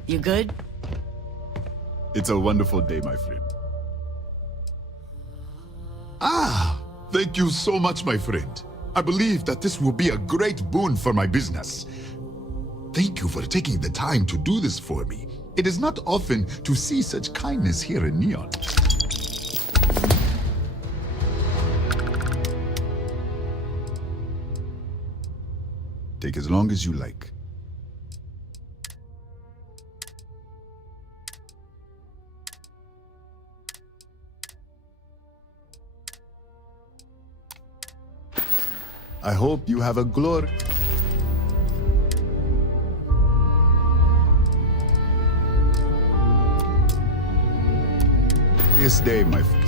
You good? It's a wonderful day, my friend. Ah! Thank you so much, my friend. I believe that this will be a great boon for my business. Thank you for taking the time to do this for me. It is not often to see such kindness here in Neon. Take as long as you like. I hope you have a glorious day, my friend.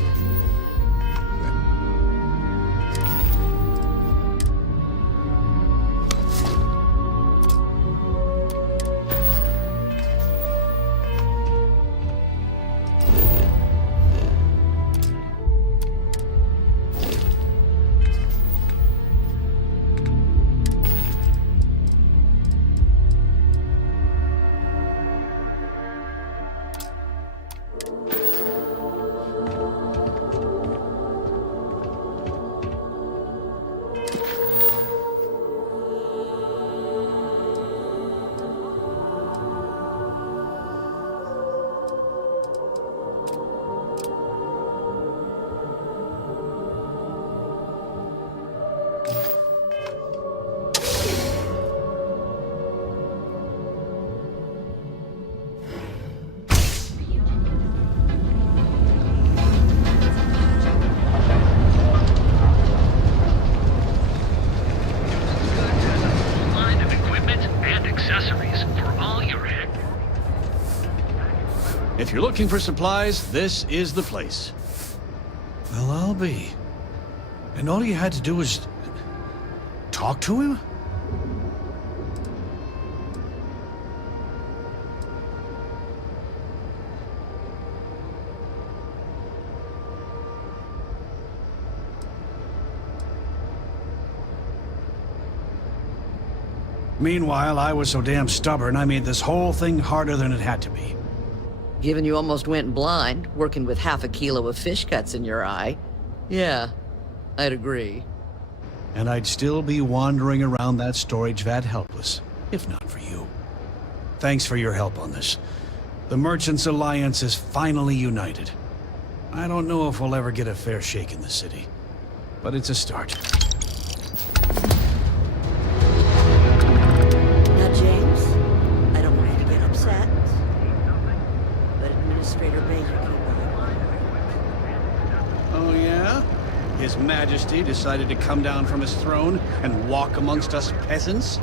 If you're looking for supplies, this is the place. Well, I'll be. And all you had to do was talk to him? Meanwhile, I was so damn stubborn, I made this whole thing harder than it had to be. Given you almost went blind, working with half a kilo of fish cuts in your eye. Yeah, I'd agree. And I'd still be wandering around that storage vat helpless, if not for you. Thanks for your help on this. The Merchants Alliance is finally united. I don't know if we'll ever get a fair shake in the city, but it's a start. Now, James, I don't want you to get upset, but Administrator Baker came by. Oh, yeah? His Majesty decided to come down from his throne and walk amongst us peasants?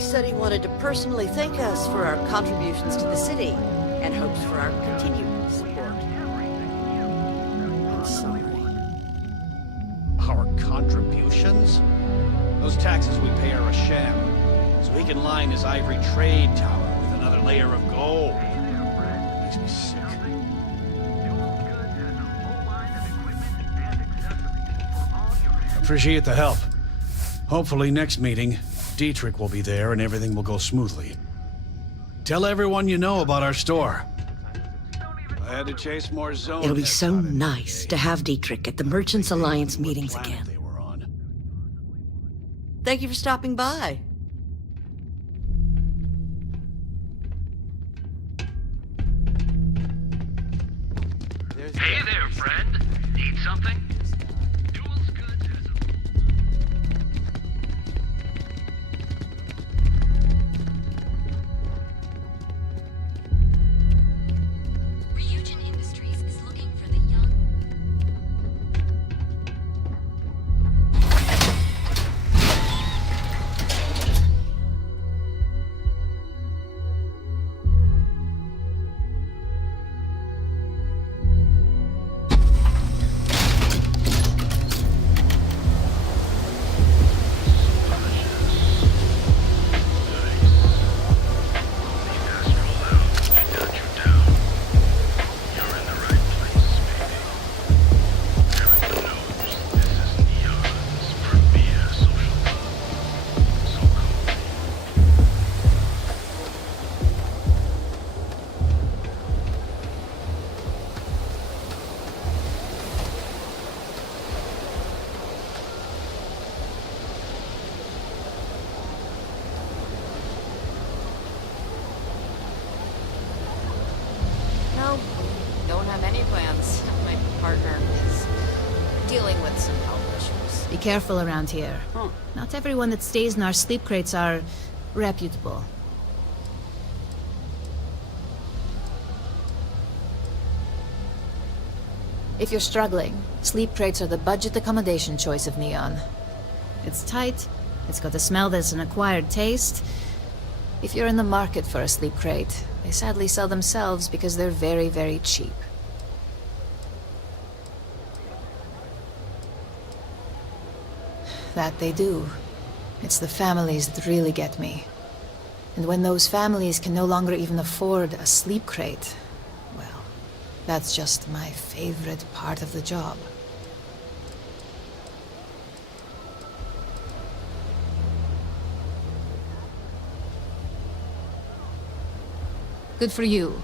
Said he wanted to personally thank us for our contributions to the city and hopes for our continued support. I'm sorry. Our contributions? Those taxes we pay are a sham, so he can line his ivory trade tower with another layer of gold. Makes me sick. Appreciate the help. Hopefully next meeting, Dietrich will be there and everything will go smoothly. Tell everyone you know about our store. I had to chase more zones. It'll be so nice to have Dietrich at the Merchants Alliance meetings again. Thank you for stopping by. Hey there, friend. Need something? No, don't have any plans. My partner is dealing with some health issues. Be careful around here. Not everyone that stays in our sleep crates are reputable. If you're struggling, sleep crates are the budget accommodation choice of Neon. It's tight, it's got a smell that's an acquired taste. If you're in the market for a sleep crate, they sadly sell themselves because they're very, very cheap. That they do. It's the families that really get me. And when those families can no longer even afford a sleep crate, well, that's just my favorite part of the job. Good for you.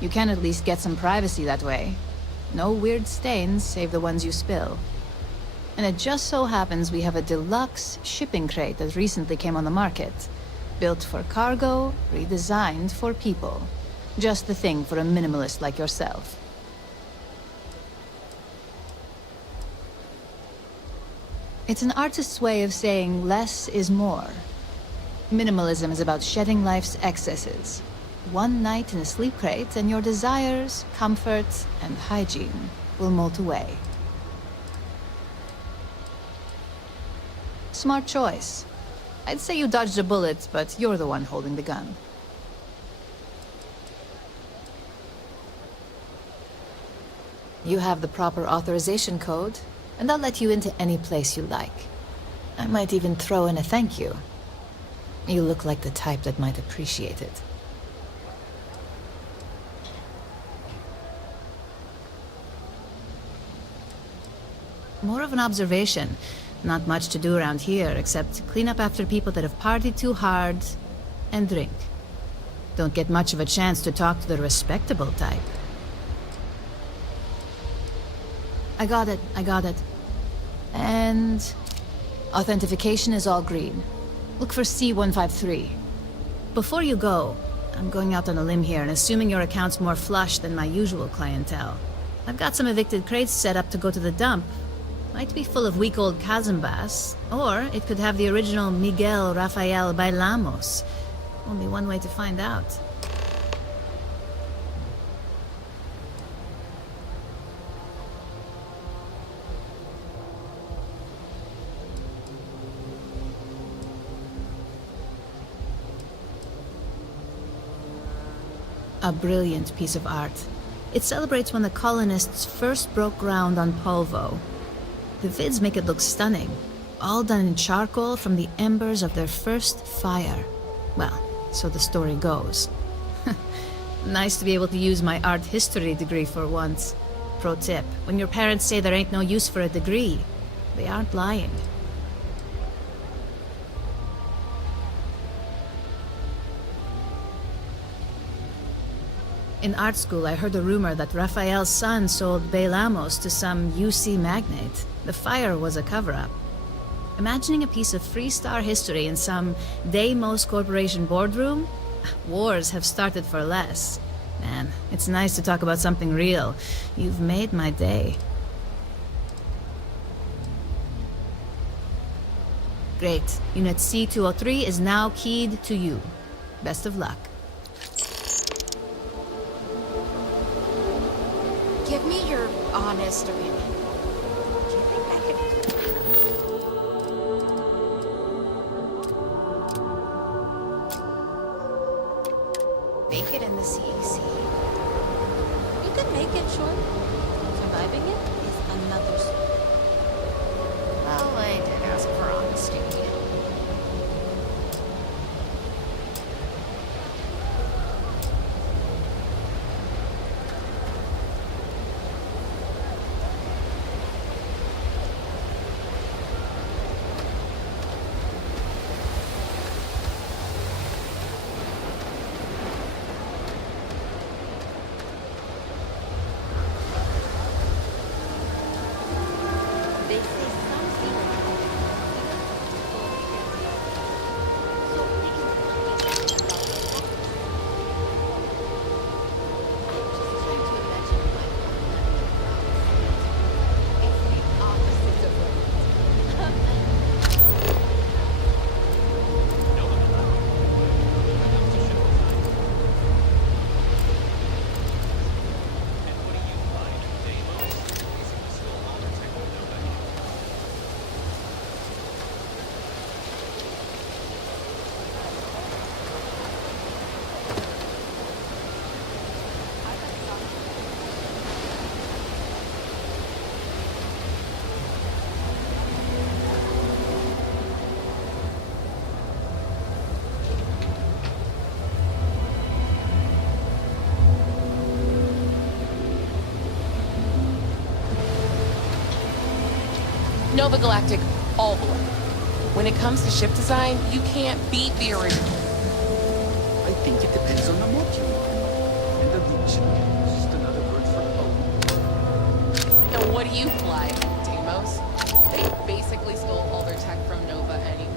You can at least get some privacy that way. No weird stains, save the ones you spill. And it just so happens we have a deluxe shipping crate that recently came on the market. Built for cargo, redesigned for people. Just the thing for a minimalist like yourself. It's an artist's way of saying less is more. Minimalism is about shedding life's excesses. One night in a sleep crate and your desires, comfort, and hygiene will mold away. Smart choice. I'd say you dodged a bullet, but you're the one holding the gun. You have the proper authorization code, and I'll let you into any place you like. I might even throw in a thank you. You look like the type that might appreciate it. More of an observation. Not much to do around here, except clean up after people that have partied too hard and drink. Don't get much of a chance to talk to the respectable type. I got it. And authentication is all green. Look for C153. Before you go, I'm going out on a limb here and assuming your account's more flush than my usual clientele. I've got some evicted crates set up to go to the dump. Might be full of week-old Kazambas, or it could have the original Miguel Rafael Bailamos. Only one way to find out. A brilliant piece of art. It celebrates when the colonists first broke ground on Polvo. The vids make it look stunning, all done in charcoal from the embers of their first fire. Well, so the story goes. Nice to be able to use my art history degree for once. Pro tip, when your parents say there ain't no use for a degree, they aren't lying. In art school, I heard a rumor that Rafael's son sold Bailamos to some UC magnate. The fire was a cover-up. Imagining a piece of Freestar history in some Deimos Corporation boardroom? Wars have started for less. Man, it's nice to talk about something real. You've made my day. Great. Unit C203 is now keyed to you. Best of luck. Give me your honest opinion. Do you think I could... make it in the CEC? You could make it, sure. Surviving it is another story. Well, I did ask for honesty. Nova Galactic all the way. When it comes to ship design, you can't beat the original. I think it depends on the module. And the region is just another word for home. And what do you fly, Deimos? They basically stole all their tech from Nova anyway.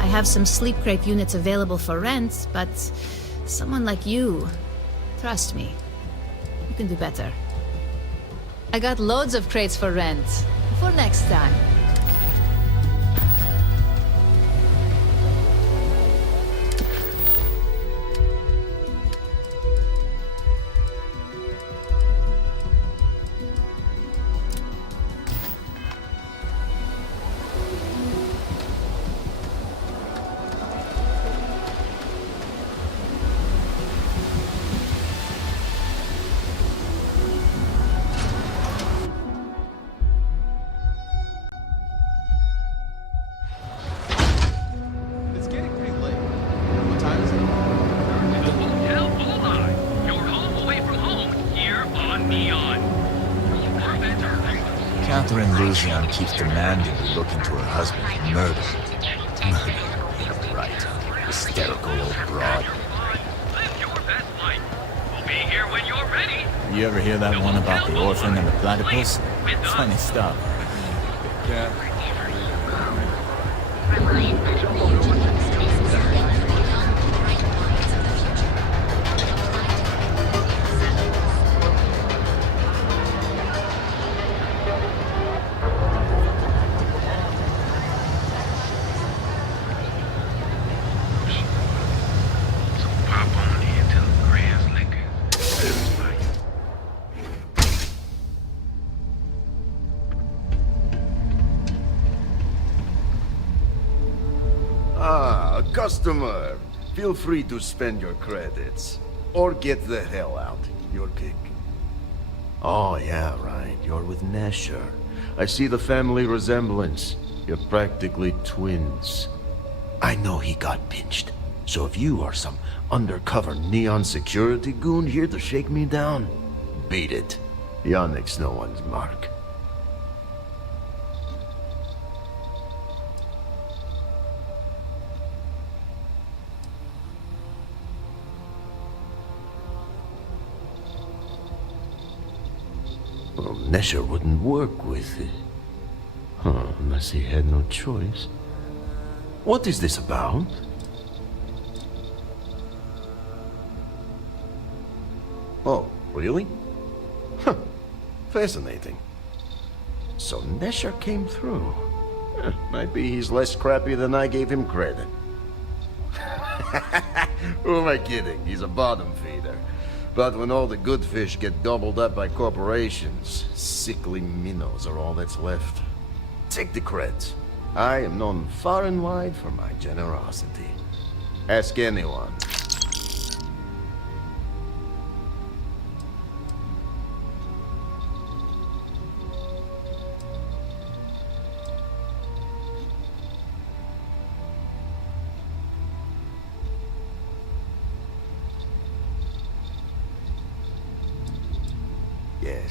I have some sleep crate units available for rent, but someone like you, trust me, you can do better. I got loads of crates for rent. For next time. Catherine Lucian keeps demanding we look into her husband's murder. Murder, right. Hysterical old broad. You ever hear that one about the orphan and the platypus? Funny stuff. Yeah. Ah, customer. Feel free to spend your credits. Or get the hell out. Your pick. Oh, yeah, right. You're with Nesher. I see the family resemblance. You're practically twins. I know he got pinched. So if you are some undercover neon security goon here to shake me down, beat it. Yannick's no one's mark. Well, Nesher wouldn't work with it. Huh, unless he had no choice. What is this about? Oh, really? Huh. Fascinating. So Nesher came through. Might be he's less scrappy than I gave him credit. Who am I kidding? He's a bottom feeder. But when all the good fish get gobbled up by corporations, sickly minnows are all that's left. Take the creds. I am known far and wide for my generosity. Ask anyone.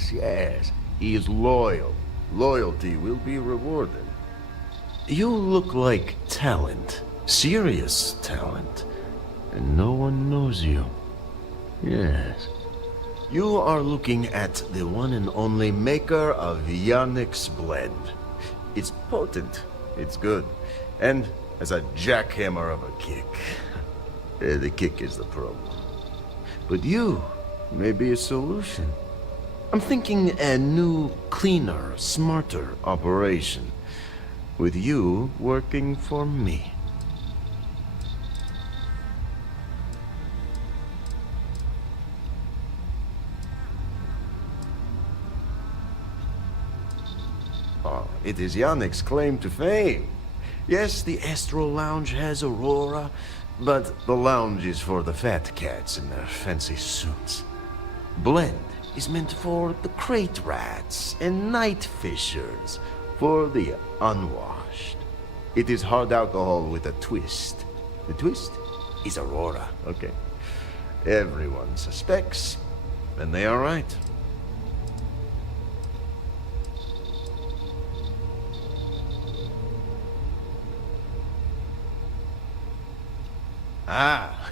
Yes. He is loyal. Loyalty will be rewarded. You look like talent. Serious talent. And no one knows you. Yes. You are looking at the one and only maker of Yannick's blend. It's potent. It's good. And has a jackhammer of a kick. The kick is the problem. But you may be a solution. I'm thinking a new, cleaner, smarter operation. With you working for me. Oh, it is Yannick's claim to fame. Yes, the Astro Lounge has Aurora, but the lounge is for the fat cats in their fancy suits. Blend is meant for the crate rats and night fishers, for the unwashed. It is hard alcohol with a twist. The twist is Aurora, okay? Everyone suspects, and they are right. Ah,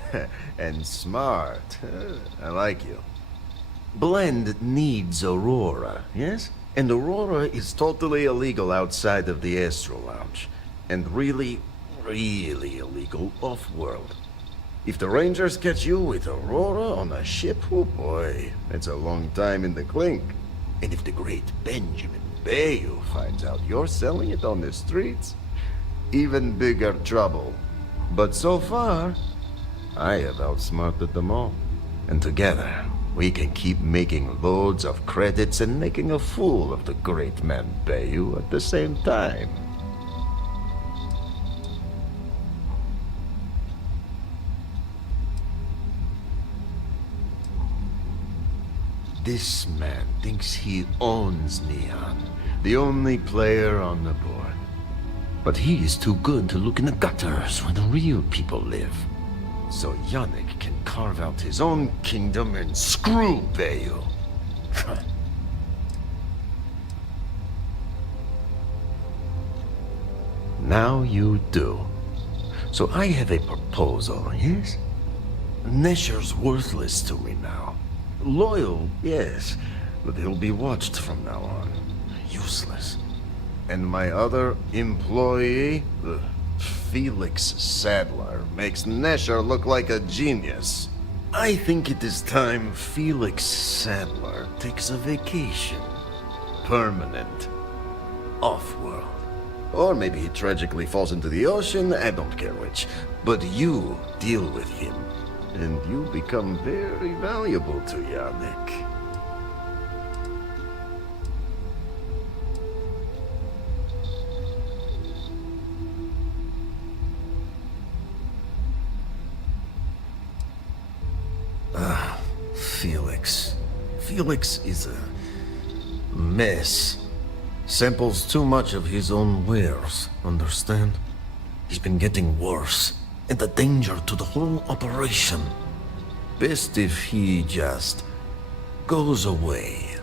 and smart. I like you. Blend needs Aurora, yes? And Aurora is totally illegal outside of the Astro Lounge. And really, really illegal off-world. If the Rangers catch you with Aurora on a ship, oh boy, that's a long time in the clink. And if the great Benjamin Bayou finds out you're selling it on the streets, even bigger trouble. But so far, I have outsmarted them all. And together, we can keep making loads of credits and making a fool of the great man Bayou at the same time. This man thinks he owns Neon, the only player on the board. But he is too good to look in the gutters where the real people live. So Yannick can carve out his own kingdom and screw Bayou. Now you do. So I have a proposal, yes? Nesher's worthless to me now. Loyal, yes, but he'll be watched from now on. Useless. And my other employee, Felix Sadler, makes Nesher look like a genius. I think it is time Felix Sadler takes a vacation. Permanent. Off-world. Or maybe he tragically falls into the ocean, I don't care which. But you deal with him, and you become very valuable to Yannick. Felix is a mess. Samples too much of his own wares, understand? He's been getting worse, and a danger to the whole operation. Best if he just goes away.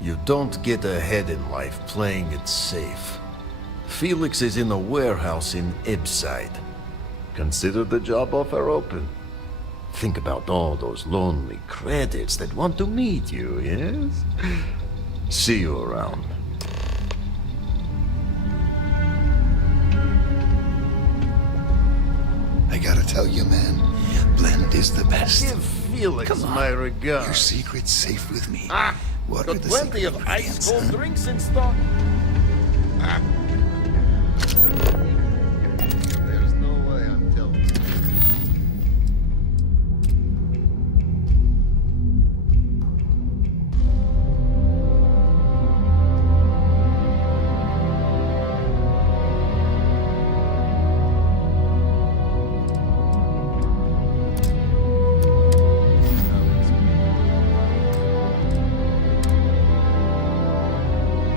You don't get ahead in life playing it safe. Felix is in a warehouse in Ibside. Consider the job offer open. Think about all those lonely credits that want to meet you, yes? See you around. I gotta tell you, man, Blend is the best. Give Felix my regards. Your secret's safe with me. Ah, what got are the plenty secret of ice ingredients, cold huh? drinks in stock.